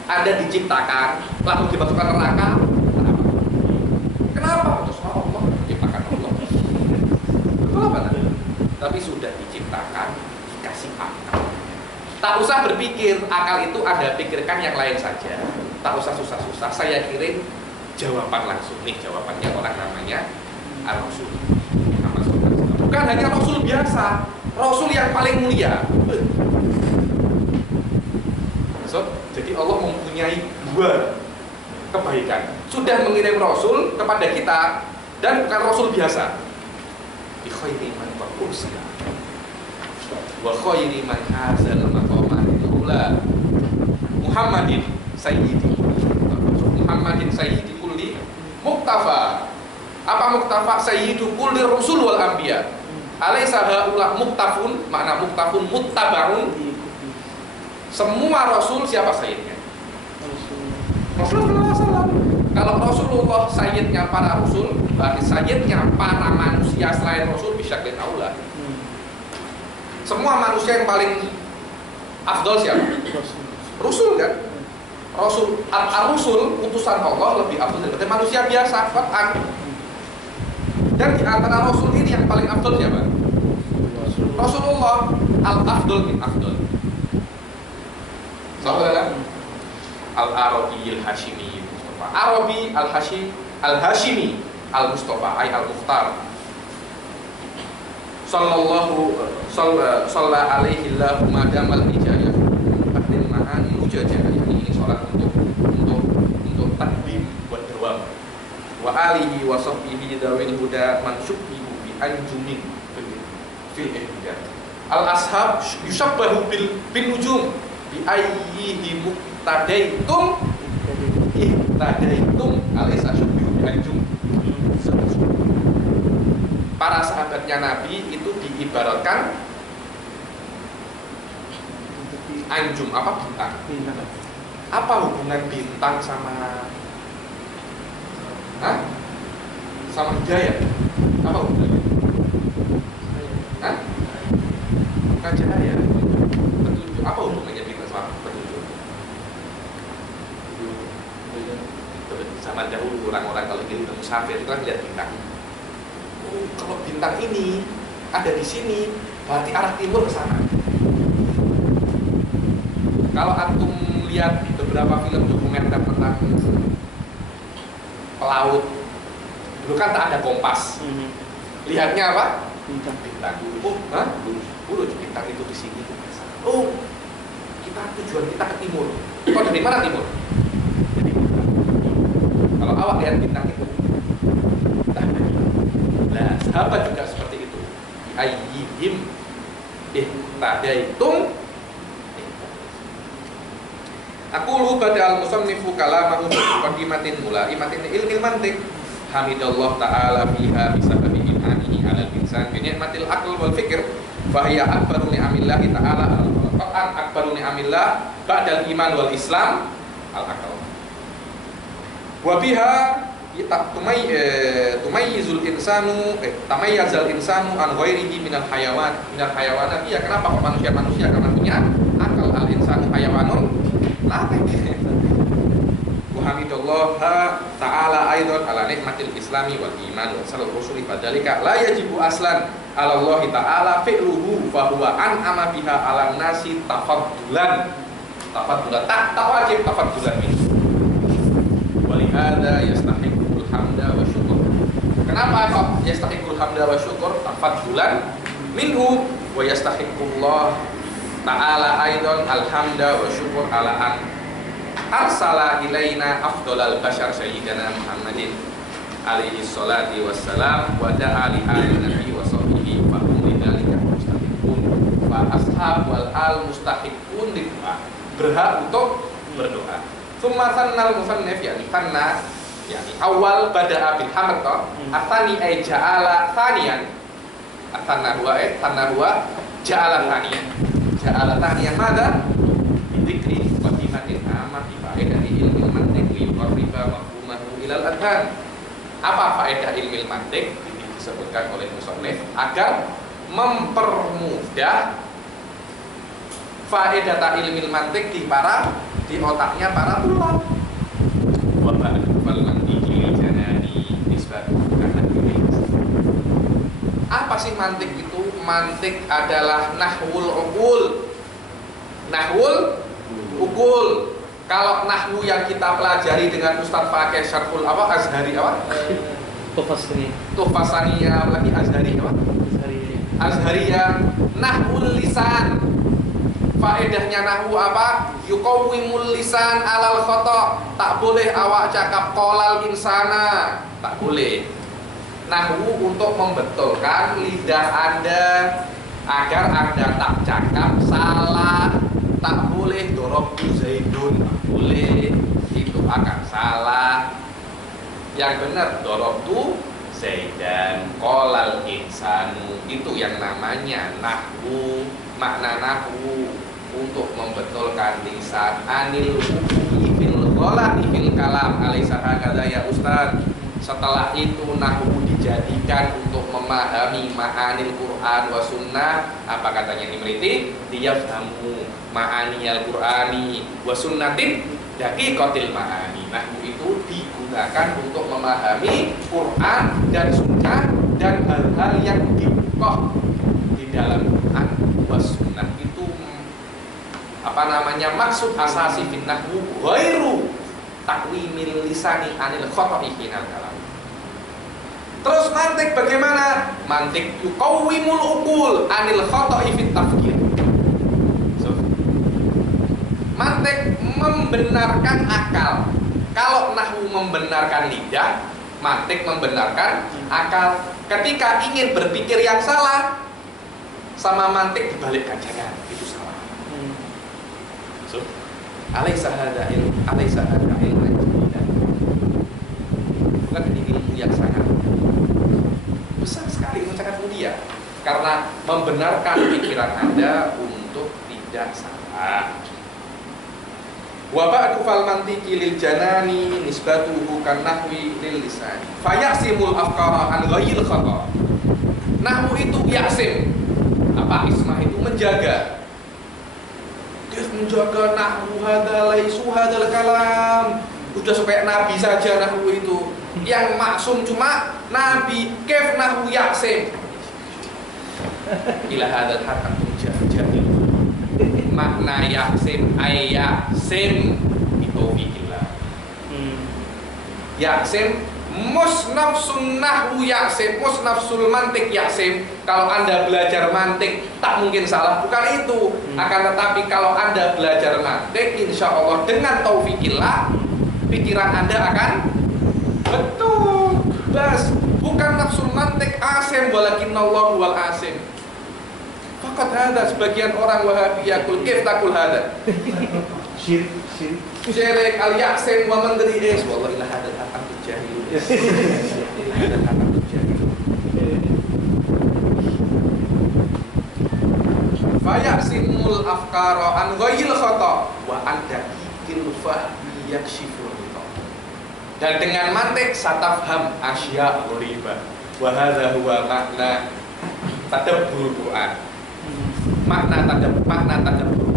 Ada diciptakan, lalu dimasukkan neraka. Kenapa? Terus Allah diciptakan Allah. Kenapa? Tapi sudah diciptakan, dikasih akal. Tak usah berpikir, akal itu ada, pikirkan yang lain saja. Tak usah susah-susah, saya kirim jawaban langsung. Nih jawabannya orang namanya Ar-Rasul. Bukan hanya Rasul biasa, Rasul yang paling mulia. Jadi Allah mempunyai dua kebaikan. Sudah mengirim Rasul kepada kita dan bukan Rasul biasa. Bi khairi man ursila wa khairi man hazal maqamatil ula Muhammadin sayyidi kulli muktafa. Apa muktafa? Sayyidu kulli rusul wal anbiya. Alaysa haula muktafun, makna muktafun muttabaun. Semua Rasul siapa sayyidnya? Rasulullah SAW. Kalau Rasulullah sayyidnya para Rasul, berarti sayyidnya para manusia selain Rasul bisyakin aula. Semua manusia yang paling afdol siapa? Rasul kan? Rasul, ar-Rasul, utusan Allah lebih afdol daripada manusia biasa, Quran. Dan di antara Rasul ini yang paling afdol siapa? Rasulullah, al-afdol min afdol. Saudara, Al-Arabi Al-Hashimi Mustafa. Arabi Al-Hashimi Al-Mustafa ay Al-Mukhtar. Salla alaihi Allahu madamal hijayah. Takdim ma'an mujajah. Ini salat untuk takdim buat dawam. Wa alihi wa sahbihi dawil huda man syubbihu bi anjumin fil ihtijar. Al-ashab yushabbahu bin nujum bi ayyihi muqtadaitum ihtadaitum alaysa syubbihu bi anjum. Para sahabatnya Nabi itu diibaratkan anjum, apa bintang. Apa hubungan bintang sama sama hidayah? Apa hubungannya? Bukan cahaya, petunjuk. Apa hubungannya bintang sama petunjuk? Zaman dahulu orang-orang kalau ingin musafir itu kan lihat bintang. Kalau bintang ini ada di sini, berarti arah timur ke sana. Kalau antum lihat beberapa film dokumenter tentang pelaut. Dulu kan tak ada kompas. Lihatnya apa? Bintang. Bintang. Oh, hah? Buruj bintang itu di sini. Oh, tujuan kita ke timur. Kau dari mana timur? Jadi, kalau awak lihat bintang itu, nah, sahabat juga seperti itu. Ayyihim ihtadaitum. Aku lu badal musannifu kalamahu muqaddimatin mulaimatin ilmil mantiq. Hamidallah ta'ala fiha bisababi imanihi 'alal insan bi ni'matil aql wal fikr fa hiya akbaru ni'amillah ta'ala al-Qur'an akbaru ni'amillah ba'dal iman wal islam al-aql. Wa biha tumayyizul insanu tamayyazal insanu an ghairihi minal hayawanat. Iya, kenapa kok manusia karena punya akal, al insanu hayawanun latek. Hamidallah ta'ala aidan ala nikmatil islami wal iman wa sallu rusuli fadzalika la yajibu aslan ala Allah ta'ala fi'luhu fa huwa an'ama biha ala nasi tafaddulan tak wajib tafaddulan min walihada yastahiqul hamda wa syukur. Kenapa kok yastahiqul hamda wa syukur tafaddulan minhu wa yastahiqullah ta'ala aidan alhamda wa syukur ala an arsala ilaina afdolal bashar sayyidina Muhammadin alaihi salati wassalam wa da'a li ali nabi wa sahbihi fa hum lidzalika mustahiqun fa ashab wal al mustahiqun lid'a, berhak untuk berdoa. Tsumma sannal musannif yani fanna yani awal bada'a bil hamd atsani ay ja'ala thaniyan atsanna huwa ja'ala thaniyan madza dzikri qadimatin amati faedah ilmu mantiq yuqarriba mafhumahu ilal adhan. Apa faedah ilmu mantiq? Ini disebutkan oleh musannif agar mempermudah faedah ilmu mantiq di otaknya para tulab. Wa ba'dal mantiqi janani nisbatu karena ini. Apa sih mantiq itu? Mantiq adalah nahwul ukul. Kalau nahwu yang kita pelajari dengan Ustaz Fakih Syarful Azhari Tuhfasaniyah lagi Azhari Azhariyah nahwul lisan. Faedahnya nahwu apa? Yuqawwimul lisan alal khata. Tak boleh awak cakap qolal insana, tak boleh. Nahwu untuk membetulkan lidah Anda agar Anda tak cakap salah. Tak boleh dorobtu zaidun, tak boleh, itu akan salah. Yang benar dorobtu zaidan qolal insanu, itu yang namanya nahwu. Makna nahwu untuk membetulkan lisan anil hukumi fil ghalati fil kalam alaysa hakadha ya ustaz. Setelah itu nahwu dijadikan untuk memahami ma'anil Quran wa sunnah. Apa katanya ini meliti? Diyafhamu ma'ani al-Qur'ani wa sunnatin daqiqatil ma'ani. Nahwu itu digunakan untuk memahami Quran dan sunnah dan hal-hal yang diqah di dalam Quran wa sunnah. Itu maksud asasi fin nahwu ghairu takwimil lisani anil khata'i hinal kalam. Terus mantik bagaimana? Mantik yuqawwimul uqul anil khata'i fit tafkir. Mantik membenarkan akal. Kalau nahwu membenarkan lidah, mantik membenarkan akal. Ketika ingin berpikir yang salah, sama mantik dibalikkan, jangan, itu salah. Alaysa hadza ilmu, alaysa hadza ilmu. Bukan ini ilmu yang sangat besar sekali, sangat mulia, karena membenarkan pikiran Anda untuk tidak salah. Wa ba'du fal mantiqi lil janani nisbatuhu kan nahwi lil lisan. Fayasimul afqara an ghayril khata. Nahwu itu yasim. Apa ismah itu menjaga. Dia menjaga nahwu hadza laisu hadzal kalam. Udah supaya nabi saja nahwu itu. Yang maksum cuma nabi. Kaif nahwu yasim. Ila hadzal haqqum jahil. Makna yasim ayasim itu taufiqillah. Yaksim musnaf sunnah yaksim, musnafsul mantik yaksim. Kalau Anda belajar mantik tak mungkin salah, bukan itu. Akan tetapi kalau Anda belajar mantik, insya Allah dengan taufiqillah pikiran Anda akan betul. Bas, bukan nafsul mantik asim, walakinnallahu wal asim. Fakat ada sebagian orang Wahabi yakul kif takul hada. Syirik al-yaksin wa man dari es. Wallahi la hadal akan tujahil. Hadal akan tujahil. Fayaksimul afkara an ghayril khata wa an daqiqil fahmi yakshiful khata. Dan dengan mantik satafham asya ghariba. Wa hadza huwa makna tadabbur Quran. Makna tadabbur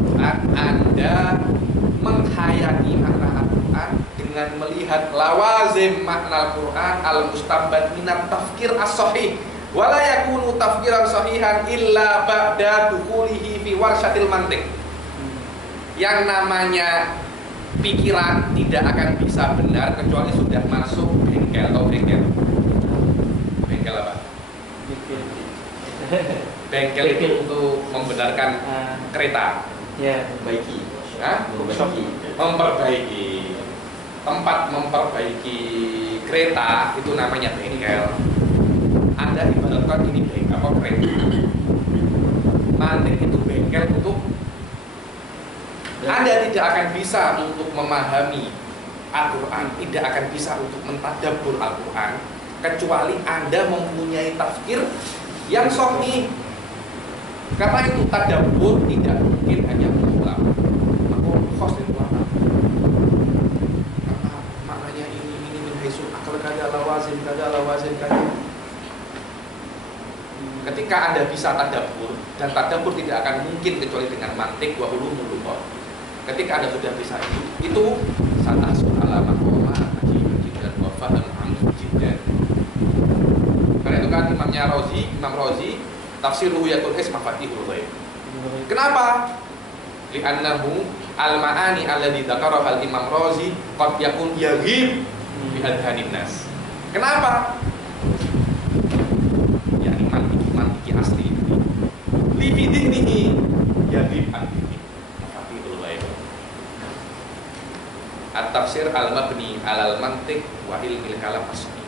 Quran, Anda menghayati makna Al-Quran dengan melihat lawazim makna Al-Quran al-mustambat minat tafkir as-sahih wala yakunu tafkiran sahihan illa ba'da dukhulihi fi warsyatil mantik. Yang namanya pikiran tidak akan bisa benar kecuali sudah masuk bengkel atau bengkel apa? Bengkel itu untuk membenarkan kereta. Ya, Memperbaiki tempat memperbaiki kereta itu namanya bengkel. Anda ibaratkan ini bengkel apa kereta. Mantik itu bengkel untuk Anda tidak akan bisa untuk memahami Al-Quran, tidak akan bisa untuk mentadabbur Al-Quran kecuali Anda mempunyai tafsir yang sahih. Karena itu tadabbur tidak mungkin hanya mengulang. Aku khos itu apa? Karena maknanya ini min haisul akal kada lawazim kada. Ketika Anda bisa tadabbur, dan tadabbur tidak akan mungkin kecuali dengan mantik wa ulumul lughah. Ketika Anda sudah bisa itu satasul alama qoma dan wa fahm amin jiddan. Karena itu kan Imam Razi tafsir ruhiyatul is mafatihul ghaib. Kenapa? Li'annahu al-ma'ani alladhi dzakaraha al-Imam Razi qad yakun yaghib bi adhanin nas. Kenapa? Ya mantiki asli ini. Li bidinihi yaghib an-dini. Mafatihul ghaib. At-tafsir al-mabni 'alal mantiq wa ilmil kalam asli.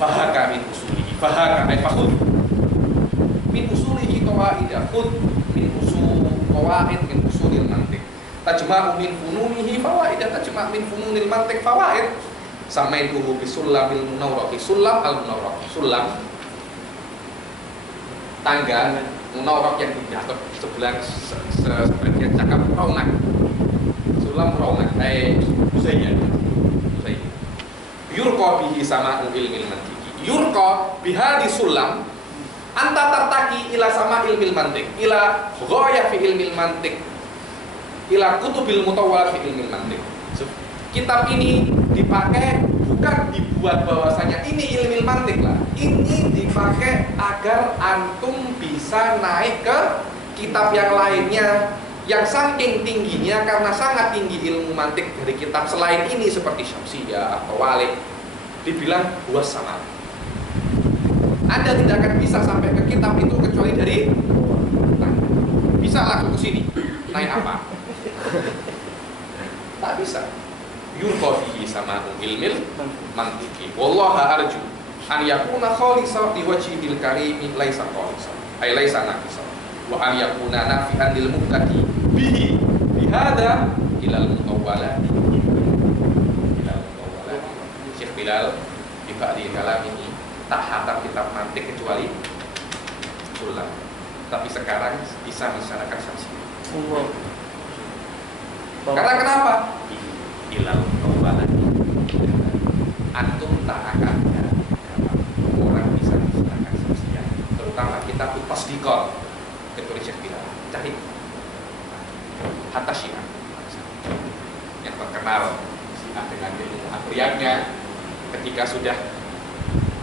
Fahaka min usulihi, fahaka ay fakhud min usulihi qawaidah, khud min usul qawaid min usulil mantiq, tajma'u min fununihi fawaidah, tajma' min fununil mantiq fawaid. Samaituhu bisullamil munawwarati, sullam al munawwarah, sullam tangga munawwarah yang diatur sebelah sebagian cakap raunak, sullam raunak usainya yurqa bihi sama'u ilmil mantiki, yurqa bihadi sulam anta tartaki ila sama ilmil mantik, ila ghayah fi ilmil mantik, ila kutubil mutawwalat fi ilmil mantik. Kitab ini dipakai bukan dibuat bahwasanya ini ilmil mantik lah, ini dipakai agar antum bisa naik ke kitab yang lainnya yang saking tingginya, karena sangat tinggi ilmu mantik dari kitab selain ini seperti Syamsiyah atau Walid, dibilang buas sama. Anda tidak akan bisa sampai ke kitab itu kecuali dari bisa langsung ke sini. Naik apa? Tak bisa. Yurqa fihi sama ilmil mantiki. Wallaha arju an yakuna khalisan li wajhil karimi laisa khalisan. Ay laisa naqisa. Wa an yakuna nafi'an lil muqtadi bihi bihada ilal mutawwalat. Syekh Bilal di ba'di kalam ini tak hafal kitab mantik kecuali sulam. Tapi sekarang bisa masyarakat Syamsiyah. Karena kenapa? Ilal mutawwalat. Antum tak akan ada orang bisa masyarakat Syamsiyah, terutama kitab tasdiqat kecuali Syekh Bilal. Cari hatta Syiah yang terkenal Syiah dengan ilmu akhirnya ketika sudah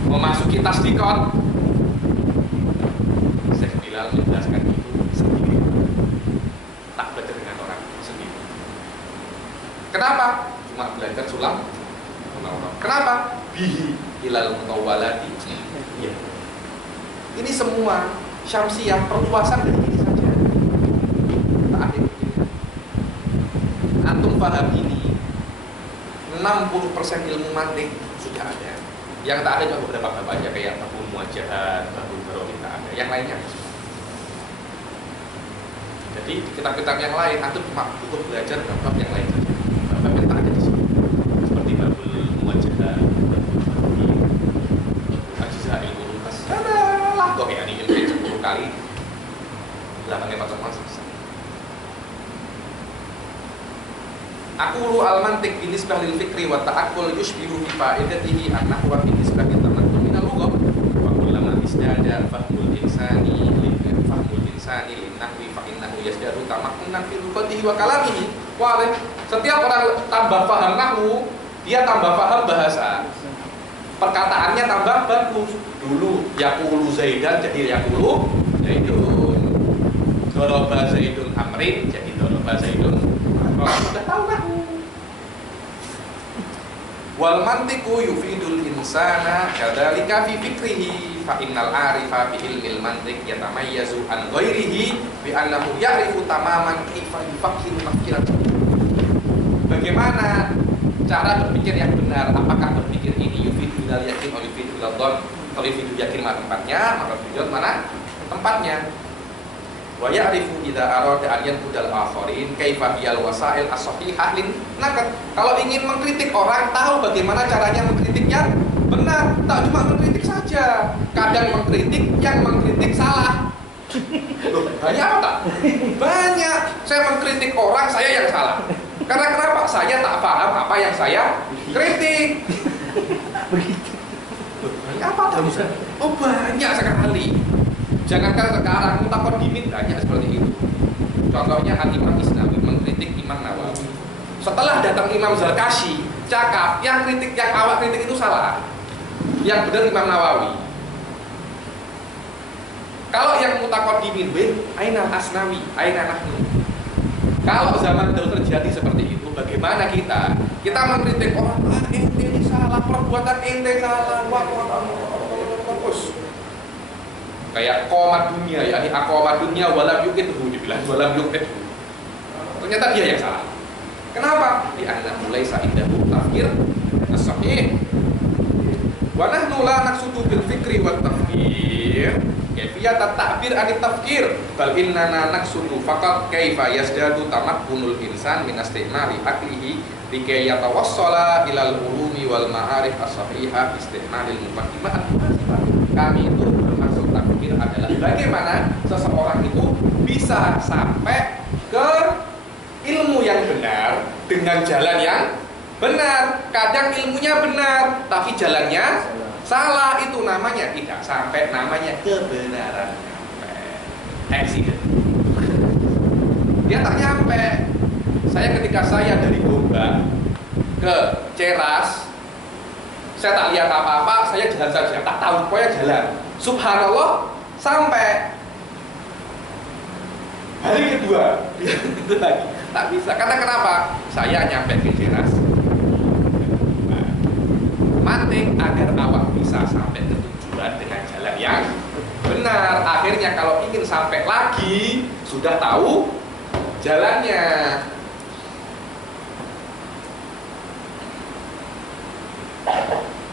memasuki tasdiqat, Syekh Bilal menjelaskan itu sendiri. Kenapa? Cuma belajar sulam. Kenapa? Bihi ilal mutawwalati. Ya. Ini semua syamsiyah perluasan dari ini saja. Tak ada begini. Antum paham ini, 60% ilmu mantik sudah ada. Yang tak ada cuma beberapa bab aja, kayak babul muwajahat, babul baromin, tak ada. Yang lainnya ada semua. Jadi di kitab-kitab yang lain antum cuma butuh belajar bab yang lain saja. Bab yang tak ada di sini. Seperti babul muwajahat, babul baromin, ajza ilmu lukas. Lah kok ya ini 10 kali 8 pertemuan selesai. Aqulu al-mantiq binisbah lil fikri wa ta'aqqul yushbihu fi fa'idatihi annahu wa binisbah lil tamakkun min al-lughah wa kullama istada fahmul insani lin nahwi fa innahu yasdadu tamakkunan fi lughatihi wa kalamihi. Wah, setiap orang tambah paham nahwu, dia tambah paham bahasa. Perkataannya tambah bagus. Dulu yaqulu zaidan jadi yaqulu zaidun. Daraba zaidun amrin jadi daraba zaidun. Sudah tahu kan? Wal mantiqu yufidul insana kadzalika fi fikrihi fa innal arifa bi ilmil mantiq yatamayyazu an ghairihi bi annahu ya'rifu tamaman kaifa yufakkiru tafkiran. Bagaimana cara berpikir yang benar? Apakah berpikir ini yufidu ilal yakin atau yufidu ilal dhon? Kalau yufidu yakin mana tempatnya, maka yufidu mana tempatnya? Wa ya'rifu idza arada an yanqudal akharin kaifa hiyal wasail as-sahihah lin naqd. Kalau ingin mengkritik orang, tahu bagaimana caranya mengkritiknya benar. Tak cuma mengkritik saja. Kadang mengkritik yang mengkritik salah. Loh, banyak apa tak? Banyak. Saya mengkritik orang, saya yang salah. Karena kenapa? Saya tak paham apa yang saya kritik. Begitu. Banyak apa tak bisa? Oh, banyak sekali. Jangankan sekarang, mutaqaddimin banyak seperti itu. Contohnya Al-Imam Isnawi mengkritik Imam Nawawi. Setelah datang Imam Zarkashi, cakap, yang awak kritik itu salah. Yang benar Imam Nawawi. Kalau yang mutaqaddimin, aina Asnawi, aina nahnu. Kalau zaman dahulu terjadi seperti itu, bagaimana kita? Kita mengkritik orang, ente ini salah, perbuatan ente salah, bagus. Kayak qomat dunia, yakni aqomat dunia walam yuqidhu, dibilang walam yuqidhu. Ternyata dia yang salah. Kenapa? Di annahu laisa indahu tafkir as-sahih. Wa nahnu la naqsudu bil fikri wat tafkir kaifiyat at-ta'bir anit tafkir bal innana naqsudu faqat kaifa yasdadu tamakkunul insan min istimali aqlihi likay yatawassala ilal ulumi wal ma'arif as-sahihah istimalil muqaddimat al-muhasibah. Kami itu bermaksud takdir adalah bagaimana seseorang itu bisa sampai ke ilmu yang benar dengan jalan yang benar. Kadang ilmunya benar tapi jalannya salah, itu namanya tidak sampai, namanya kebenaran. Accident. Dia tak nyampe. Ketika saya dari Gombak ke Ceras, saya tak lihat apa-apa, saya jalan saja, tak tahu, pokoknya jalan. Subhanallah, sampai hari kedua itu lagi, tak bisa. Karena kenapa? Saya nyampe ke Ceras, mantik agar awak bisa sampai ke tujuan dengan jalan yang benar. Akhirnya kalau ingin sampai lagi, sudah tahu jalannya.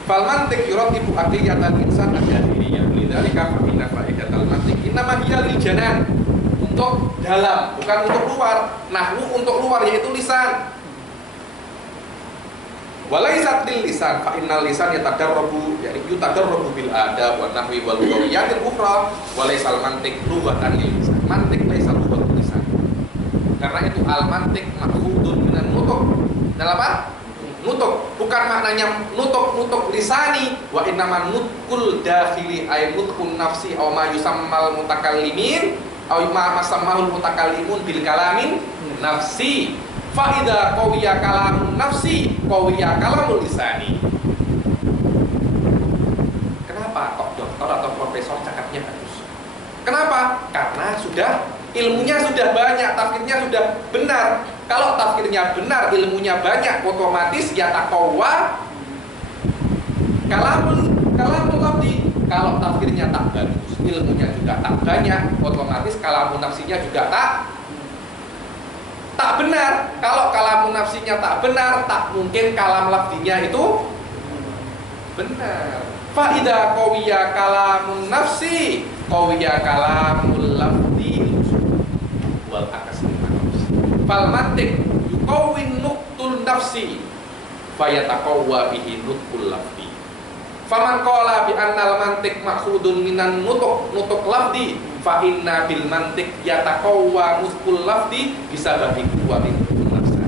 Fal mantiq yuratibu aqliyatal insan al-jahiliyah. Lidzalika fa inna fa'idatal mantiq innama hiya lil janan. Untuk dalam, bukan untuk luar. Nahwu untuk luar yaitu lisan. Walaisat lil lisan fa innal lisan yatadarrabu, yani yutadarrabu bil adab wa nahwi wal lughawiyatil ukhra. Walaisal mantiq lughatan lil lisan. Mantiq laisa lughatul lisan. Karena itu al mantiq makhudun minan nutuk. Dalam apa? Nutuk, bukan maknanya nutuk lisani, wa innaman nutkul dakhili ay nutkun nafsi aw ma yusammal mutakallimin aw ma masammahul mutakallimun bil kalamin nafsi. Fa idza qawiya kalamun nafsi qawiya kalamul lisani. Kenapa kok dokter atau profesor cakapnya bagus? Kenapa? Karena sudah ilmunya sudah banyak, tafsirnya sudah benar. Kalau tafsirnya benar, ilmunya banyak, otomatis ya taqwa kalamun lafzi. Kalau tafsirnya tak bagus, ilmunya juga tak banyak, otomatis kalamun nafsinya juga tak benar. Kalau kalamun nafsinya tak benar, tak mungkin kalam lafzinya itu benar. Fa idza qawiya kalamun nafsi, qawiya kalamul lafzi wal akasi. Fal mantiq yuqawwin nuqtul nafsi fayataqawwa bihi nutqul lafzi. Faman qala bi annal mantiq ma'khudun minan nutuq lafzi fa inna bil mantiq yataqawwa nutqul lafzi bisababi quwwati nafsi.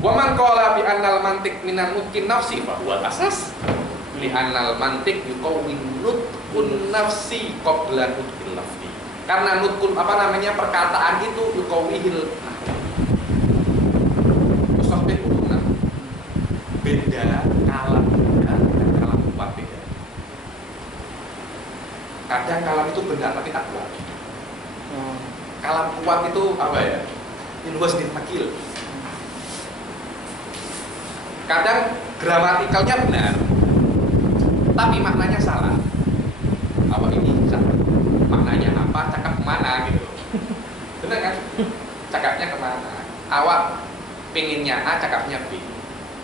Wa man qala bi annal mantiq minan nutqin nafsi fa huwa asas li annal mantiq yuqawwin nutqun nafsi qabla nutqil lafzi. Karena nutkun perkataan itu yuqawwihil musabih uluna. Beda kalam dan kalam kuat beda. Kadang kalam itu benar tapi tak kuat. Kalam kuat itu apa ya? Inwas ditakil. Kadang gramatikalnya benar tapi maknanya salah. Apa ini salah? Maknanya apa? Cakap kemana gitu? Benar kan? Cakapnya kemana? Awak pinginnya A, cakapnya B.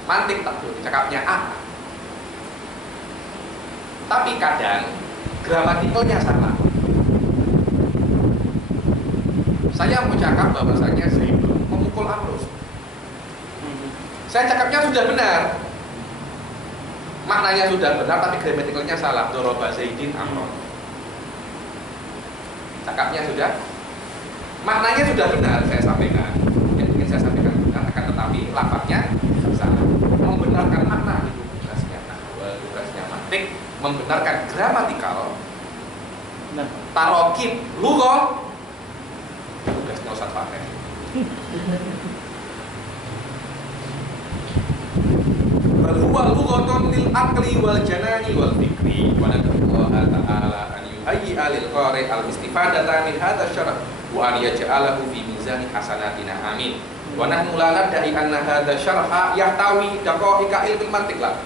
Mantik tak boleh, cakapnya A. Tapi kadang gramatikalnya salah. Saya mau cakap bahwasanya Zaid memukul Amrus. Saya cakapnya sudah benar. Maknanya sudah benar tapi gramatikalnya salah. Doroba Zaidin Amron. Cakapnya sudah, maknanya sudah benar saya sampaikan. Yang ingin saya sampaikan benar, akan tetapi lafaznya salah. Membenarkan makna itu tugasnya mantik, membenarkan gramatikal. Tarokib lughah tugasnya Ustaz Fatih. Bal huwa lughatun lil aqli wal janani wal fikri wa nadallahu ta'ala an yuhayyi'a lil qari' al istifadata min hadha syarh wa an yaj'alahu fi mizani hasanatina amin. Wa nahnu la nad'i anna hadha syarha yahtawi daqa'iqa ilmi mantiq lah.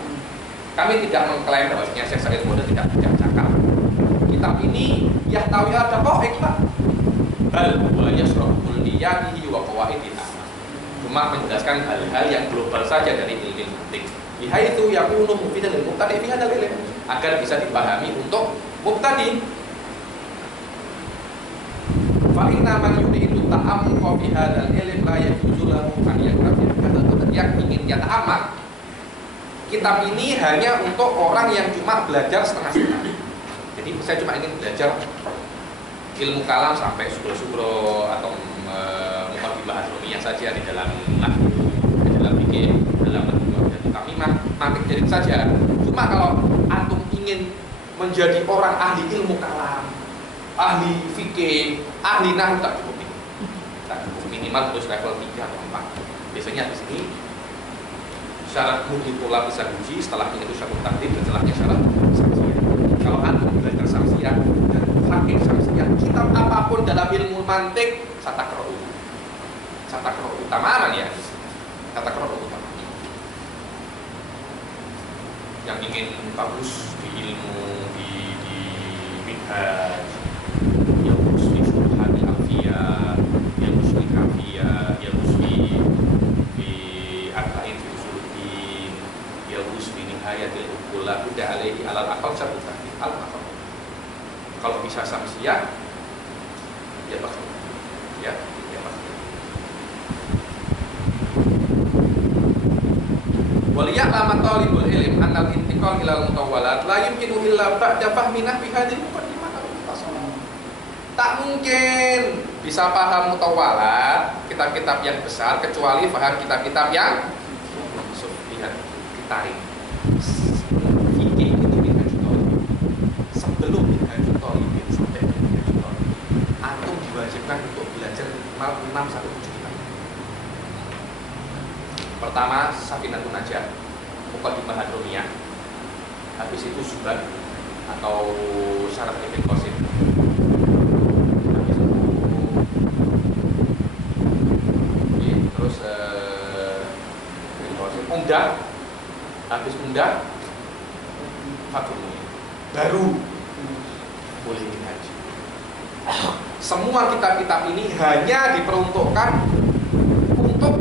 Kami tidak mengklaim bahwasanya Syekh Said Qutb tidak cakap. Kitab ini yahtawi daqa'iq lah. Bal huwa yashrah kulliyatihi wa qawaidil amal. Cuma menjelaskan hal-hal yang global saja dari ilmu mantiq. Bihaitu yakunu mufidan lil mubtadi fi hadzal ilm, agar bisa dipahami untuk mubtadi. Fa inna man yuridu ta'ammuqa fi hadzal ilm la yajuzu lahu an yaktafi yang ingin yata'ammak. Kitab ini hanya untuk orang yang cuma belajar setengah-setengah. Jadi saya cuma ingin belajar ilmu kalam sampai sugro atau muqaddimah hadromiyah saja di dalam nahwu, di dalam fikih, dalam kami mantik jadi saja. Cuma kalau antum ingin menjadi orang ahli ilmu kalam, ahli fikih, ahli nahwu tak cukup ini. Tak cukup, minimal terus level 3 atau 4. Biasanya di sini syarat multipolar bisa uji, setelahnya itu syarat takdir, dan setelahnya syarat samsiyah. Kalau antum belajar samsiyah dan hakim samsiyah, kitab apapun dalam ilmu mantik, satakro utama ya, satakro utama. Yang ingin bagus di ilmu di minhaj, yang bagus di syurhati alfiyah, yang bagus di kafiyah, yang bagus di arba'in fi usuluddin, yang bagus di nihayatil uqula, udah alaihi alal aqal satu tadi al-aqal. Kalau bisa samsiyah ya bagus. Ya bagus. Waliya'lam talibul ilm annal intiqal ilal mutawwalat la yumkinu illa ba'da fahmi nahwi hadhihi muqaddimah al-mufassal. Tak mungkin bisa paham mutawwalat, kitab-kitab yang besar, kecuali paham kitab-kitab yang lihat ditarik. Fikih itu minhajul talibin. Sebelum minhajul talibin sampai minhajul talibin, antum diwajibkan untuk belajar minimal 6 sampai 7 kitab. Pertama, Safinatun Najah, Muqaddimah Hadromiyah. Habis itu Zuhad atau Syarah Ibn Qasim. umdah fatul mu'in. Baru boleh minhaj. Semua kitab-kitab ini hanya diperuntukkan untuk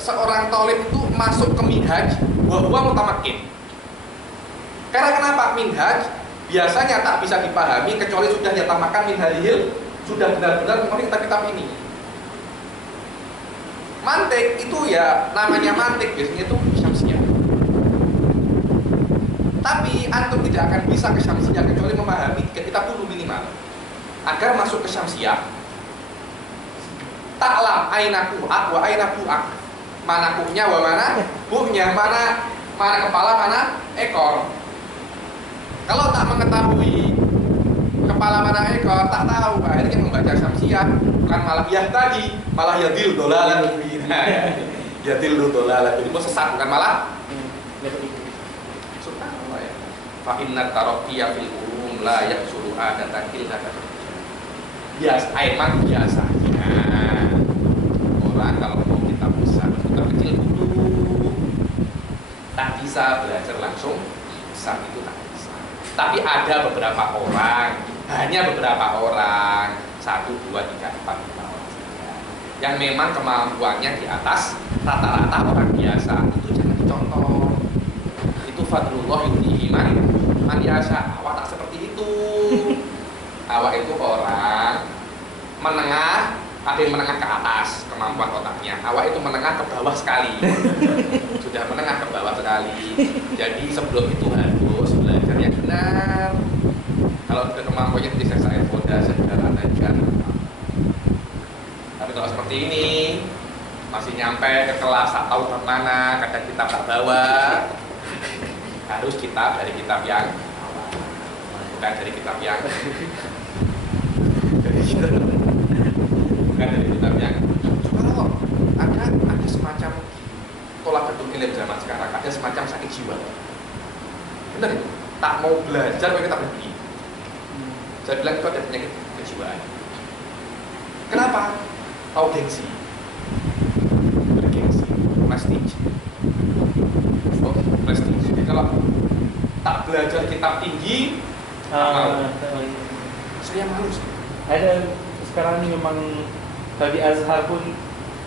seorang thalib itu masuk ke minhaj wa huwa mutamakin. Karena kenapa? Minhaj biasanya tak bisa dipahami kecuali sudah nyatamakan min halihil, sudah benar-benar mengerti kitab-kitab ini. Mantik itu ya namanya mantik biasanya itu syamsiyah. Tapi antum tidak akan bisa ke syamsiyah kecuali memahami tiga kitab dulu minimal. Agar masuk ke syamsiyah. Ta'lam aina ku'ak wa aina bu'ak. Mana ku'nya wa mana bu'nya, mana kepala, mana ekor. Kalau tak mengetahui kepala mana ekor, tak tahu, akhirnya membaca syamsiyah bukan malah yahtadi, malah yadil dolalah. Yadil dolalah itu sesat, bukan malah subhanallah ya. Fa inna taraqqiya fil ulum la yaqsuru adatan illa biasa, emang biasanya orang kalau mau kitab besar, kitab kecil dulu tak bisa belajar langsung besar itu tak bisa. Tapi ada beberapa orang, hanya beberapa orang, 1, 2, 3, 4, 5 orang saja yang memang kemampuannya di atas rata-rata orang biasa, itu jangan dicontoh. Itu fadlullah yu'tihi man yasha. Awak tak seperti itu. Awak itu orang menengah, ada yang menengah ke atas kemampuan otaknya. Awak itu menengah ke bawah sekali. Sudah menengah ke bawah sekali. Jadi sebelum itu harus belajar yang benar. Kalau sudah kemampuannya bisa saya fondasi jalan aja. Tapi kalau seperti ini masih nyampe ke kelas tak tahu kemana, kadang kita tak bawa, harus kitab dari kitab yang bukan dari kitab yang bukan dari kitab yang kalau ada semacam tolabatul ilm zaman sekarang, ada semacam sakit jiwa. Benar itu? Tak mau belajar pakai kitab begini. Saya bilang itu ada penyakit kejiwaan. Kenapa? Tahu gengsi, bergengsi, prestige. Oh, prestige. Jadi kalau tak belajar kitab tinggi, saya malu sih. Ada sekarang ini memang tadi Azhar pun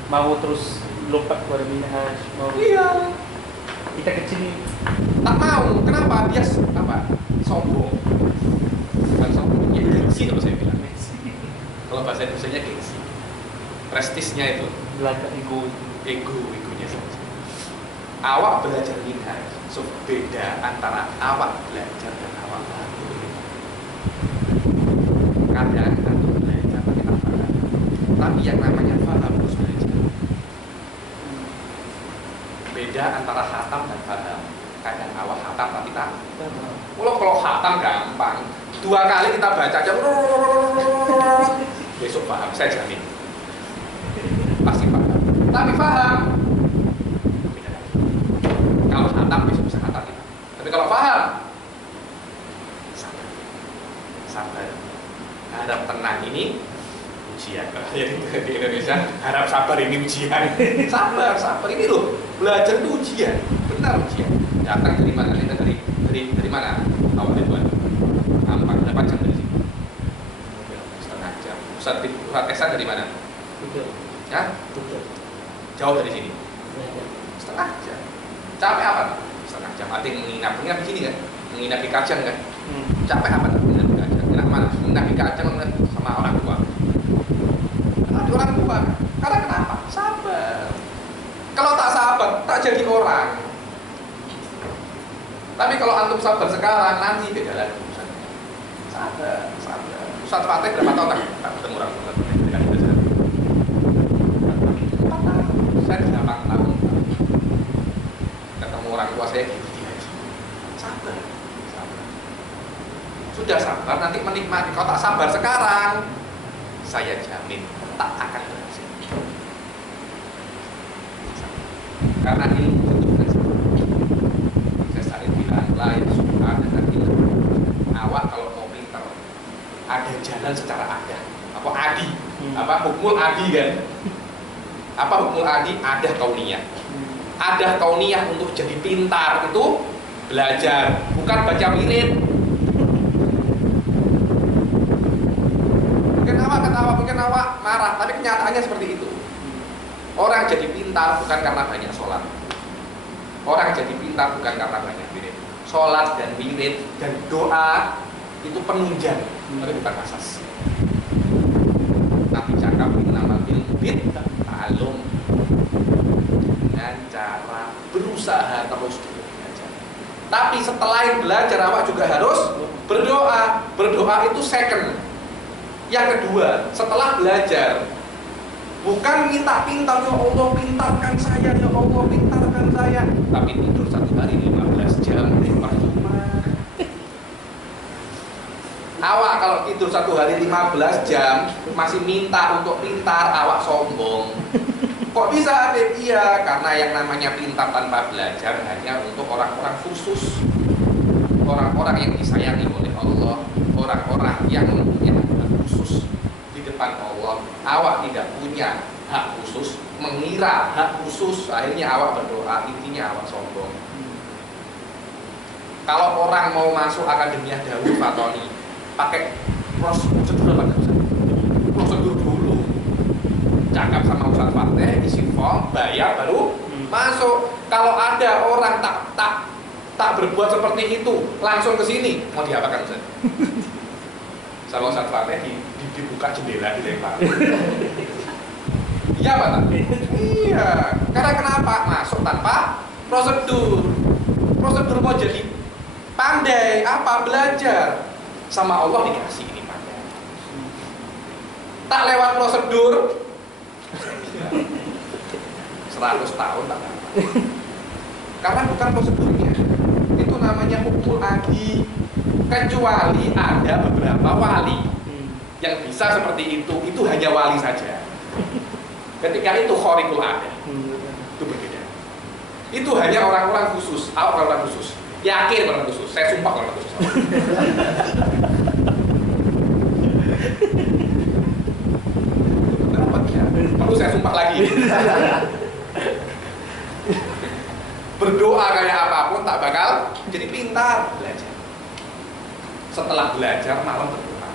mau terus lompat kepada minhaj. Iya. Kita kecil Tak mau. Kenapa? Dia apa? Sombong. Bukan sombong, ya gengsi kalau saya bilang. Kalau bahasa Indonesianya gengsi. Prestisnya itu. belajar Egonya saja. Awak belajar minhaj. So beda antara awak belajar dan awak paham. Kadang antum belajar pakai apa? Tapi yang namanya paham harus belajar. Beda antara hatam dan paham. Kadang awak hatam tapi tak. Kalau hatam gampang. 2 kali kita baca aja, besok paham, saya jamin. Pasti paham. Tapi paham. Kalau hatam besok bisa hatam kita. Tapi kalau paham, sabar. Harap tenang ini ujian. Jadi di Indonesia harap sabar ini ujian. Sabar ini loh. Belajar itu ujian, benar ujian. Datang dari mana? Dari mana? Awal Ridwan. 8 jam dari sini. Setengah jam. Pusat Teksan dari mana? Ya? Jauh dari sini. Setengah jam. Capek apa? Setengah jam. Ada yang menginap di sini kan? Menginap di Kajang kan? Capek apa? Menginap di Kajang. Menginap mana? Menginap di Kajang sama orang tua. Karena ada orang tua. Karena kenapa? Sabar. Kalau tak sabar, tak jadi orang. Tapi kalau antum sabar sekarang, nanti beda lagi. Sabar. Ustaz Fatih berapa tahun tak ketemu orang tua? Saya 8 tahun. Ketemu orang tua saya di haji. Sabar. Sudah sabar, nanti menikmati. Kalau tak sabar sekarang, saya jamin tak akan berhasil. Karena ilmu itu bukan sabar. Saya sering bilang lain suka dengan ilmu. Awak kalau mau pintar, ada jalan secara ada. Apa adi? Apa hukmul adi kan? Apa hukmul adi? Ada kauniyah. Ada kauniyah untuk jadi pintar itu belajar, bukan baca wirid. Mungkin awak marah, tapi kenyataannya seperti itu. Orang jadi pintar bukan karena banyak sholat. Orang jadi pintar bukan karena banyak wirid. Sholat dan wirid dan doa itu penunjang, tapi bukan asas. Nabi cakap nama ilmu ta'allum, dengan cara berusaha terus belajar. Tapi setelah belajar awak juga harus berdoa. Berdoa itu second. Yang kedua, setelah belajar, bukan minta pintar, ya Allah pintarkan saya, ya Allah pintarkan saya, tapi tidur satu hari 15 jam percuma. Awak kalau tidur satu hari 15 jam masih minta untuk pintar, awak sombong. Kok bisa, Habib? Iya, karena yang namanya pintar tanpa belajar hanya untuk orang-orang khusus, orang-orang yang disayangi oleh Allah, orang-orang yang mempunyai hak khusus di depan Allah. Awak tidak punya hak khusus, mengira hak khusus, akhirnya awak berdoa, intinya awak sombong. Kalau orang mau masuk Akademiah Dawud Fatoni, pakai prosedur apa? Prosedur dulu. Cakap sama Ustaz Fateh, isi form, bayar baru masuk. Kalau ada orang tak berbuat seperti itu, langsung ke sini, mau diapakan Ustaz? Sama Ustaz Fateh dibuka jendela dilempar. Iya Pak? Iya. Karena kenapa? Masuk tanpa prosedur. Prosedur mau jadi pandai apa? Belajar. Sama Allah dikasih ini pandai. Tak lewat prosedur 100 tahun tak apa. Karena bukan prosedurnya. Itu namanya hukum adi. Kecuali ada beberapa wali yang bisa seperti itu hanya wali saja. Ketika itu khariqul ada, itu berbeda. Itu hanya orang-orang khusus, orang-orang khusus. Yakin orang khusus, saya sumpah orang khusus. Kenapa ya? Perlu saya sumpah lagi. Berdoa kayak apapun tak bakal jadi pintar. Belajar. Setelah belajar malam berdoa,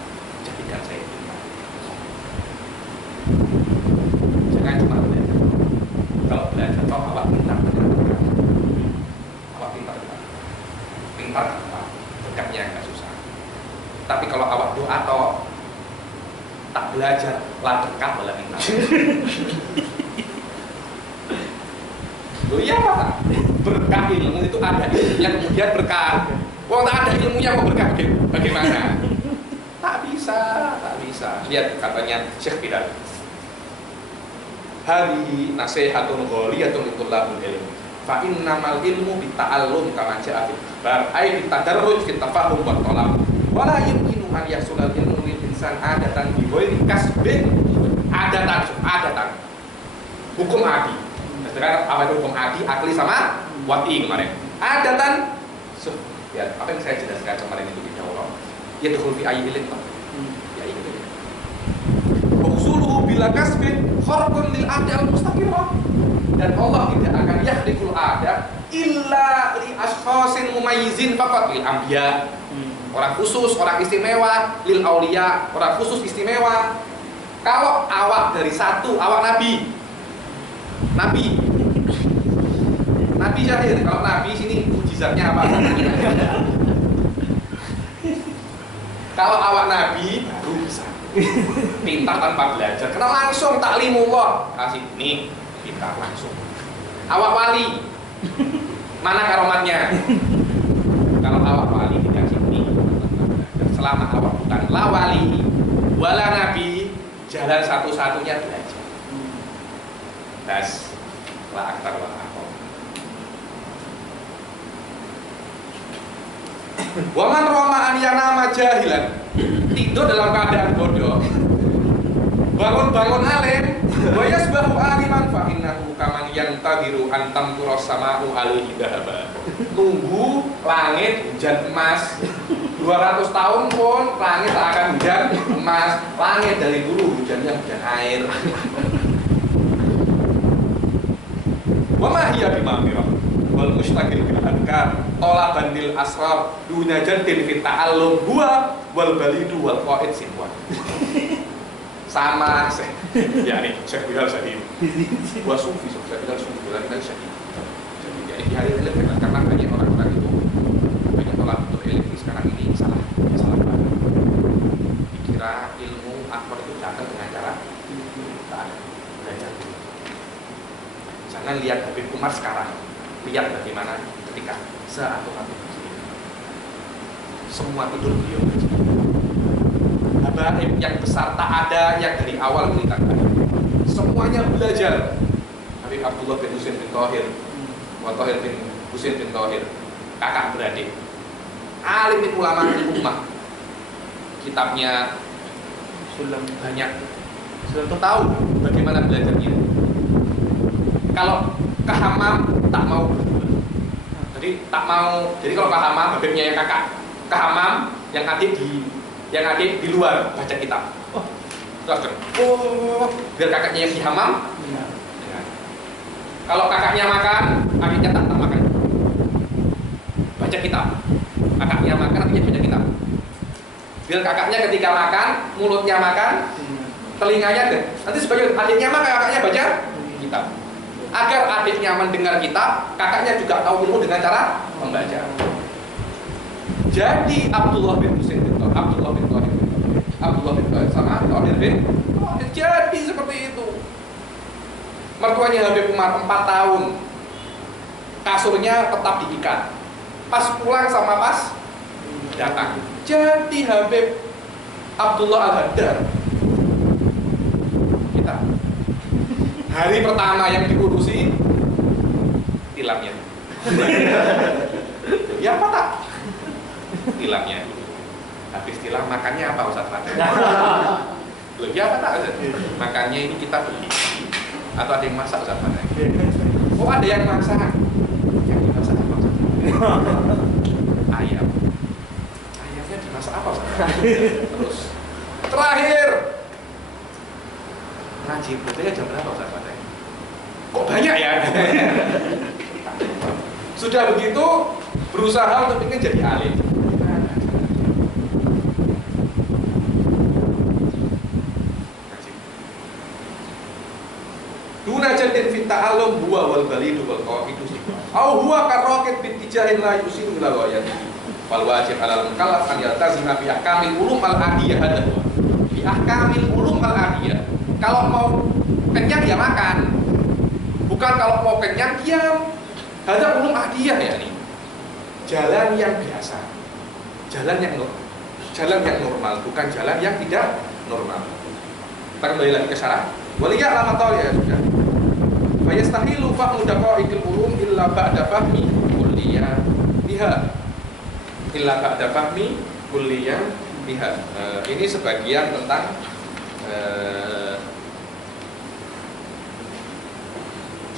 jadikan saya pintar. Jangan cuma belajar. Kalau belajar, kau awak pintar. Awak pintar apa? Dekatnya nggak susah. Tapi kalau awak doa atau tak belajar, lah dekat malah pintar. Loh iya Pak, berkah ilmu itu ada ilmunya kemudian berkah. Wong tak ada ilmunya mau berkah bagaimana? Tak bisa. Lihat katanya Syekh Bilal. Hadi nasihatun ghaliyatun litulabul ilm. Fa innamal ilmu bita'allum kama ja'a fil bar ay bitadarruj fit tafahum wa talab. Wala yumkinu an yahsulal ilmu lil insan adatan bi ghairi kasbin. Adatan. Hukum adi. Sekarang apa itu hukum adi, akli sama wati kemarin. Adatan. Ya, apa yang saya jelaskan kemarin itu di awal. Ya dukhul fi ayyi ilm. Ya itu. Usuluhu bila kasbin kharqun lil adi al mustaqirah. Dan Allah tidak akan yakhliqul ada illa li ashkhasin mumayyizin faqat lil anbiya. Orang khusus, orang istimewa, lil auliya, orang khusus istimewa. Kalau awak dari satu, awak nabi. Nabi Syahir, kalau nabi sini mujizatnya apa? Kalau awak nabi baru bisa pintar tanpa belajar. Karena langsung taklimullah kasih nih pintar langsung. Awak wali mana karomatnya? Kalau awak wali dikasih nih selama awak bukan la wali wala nabi, jalan satu-satunya belajar. Das la aktar wa akhor. Waman roma an yanama jahilan, tidur dalam keadaan bodoh, bangun alim, wa yasbahu aliman fa innahu kaman yantaziru an tamtura sama'u alaihi dhahaba. Tunggu langit hujan emas 200 tahun pun langit tak akan hujan emas. Langit dari dulu hujannya hujan air. Wa ma hiya bimamirah wal mustaqil bil adkar talaban lil asrar dunajatin fi ta'allum huwa wal balidu wal qaid sinwa. Sama ya nih Syekh Bilal Syahid wa sufi Syekh Bilal sufi Bilal Syahid. Jadi ya di hari ini karena banyak orang-orang itu banyak tolak untuk ilmu sekarang ini salah paham. Dikira ilmu akbar itu datang dengan cara belajar. Jangan lihat Habib Umar sekarang, lihat bagaimana ketika seatu-atu semua tidur beliau. Habaib yang besar tak ada yang dari awal melintang. Semuanya belajar. Habib Abdullah bin Husain bin Thahir, wa Thahir bin Husain bin Thahir, kakak beradik. Alim ulama ummah. Kitabnya Sulam banyak. Sudah tahu bagaimana belajarnya. Kalau ke hammam tak mau berdua. Jadi tak mau. Jadi kalau ke hammam, Habibnya yang kakak ke hammam, yang adik di luar baca kitab. Biar kakaknya yang di hammam. Ya. Kalau kakaknya makan, adiknya tak makan. Baca kitab. Kakaknya makan, adiknya baca kitab. Biar kakaknya ketika makan, mulutnya makan, telinganya deh. Nanti sebagai adiknya makan, kakaknya baca kitab. Agar adiknya mendengar kitab, kakaknya juga tahu ilmu dengan cara membaca. Jadi Abdullah bin Husain bin Thahir, Abdullah bin Thahir sama Thahir bin Thahir jadi seperti itu. Mertuanya Habib Umar 4 tahun, kasurnya tetap diikat. Pas pulang sama pas datang. Jadi Habib Abdullah Al-Haddad kita hari pertama yang diurusi tilapnya. Ya apa tak? Tilapnya. Habis tilam makannya apa Ustaz Fadil? Loh, ya apa tak Ustaz? Makannya ini kita beli atau ada yang masak Ustaz Fadil? Oh ada yang masak. Yang dimasak apa Ustaz? Ayam. Ayamnya dimasak apa Ustaz Fadil? Terus terakhir ngaji betulnya jam berapa Ustaz Fadil? Kok banyak ya? Sudah begitu berusaha untuk ingin jadi alim. Dunajatin fit ta'allum huwa wal balidu wal qa'idu au huwa karaqid bit tijahin la yusiru ila ghayati wal wajib 'alal mukallaf an yaltazima bi ahkamil ulum al adiyah hada bi ahkamil ulum al adiyah. Kalau mau kenyang ya makan, bukan kalau mau kenyang diam. Hada ulum adiyah ya nih. Jalan yang biasa, jalan yang normal, bukan jalan yang tidak normal. Kita kembali lagi ke syarah. Waliya lama tahu ya sudah. Fayastahilu fahmu daqaiqil ulum illa ba'da fahmi kulliyah biha. Illa ba'da fahmi kulliyah biha. Ini sebagian tentang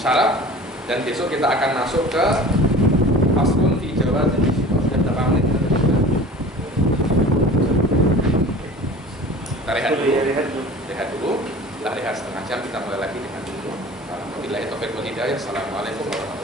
syarat, dan besok kita akan masuk ke faslun fi jawaz. Sudah berapa menit? Kita rehat dulu. Setelah rehat setengah jam kita mulai lagi dengan dulu. Alhamdulillah taufiq wal hidayah. Assalamualaikum warahmatullahi wabarakatuh.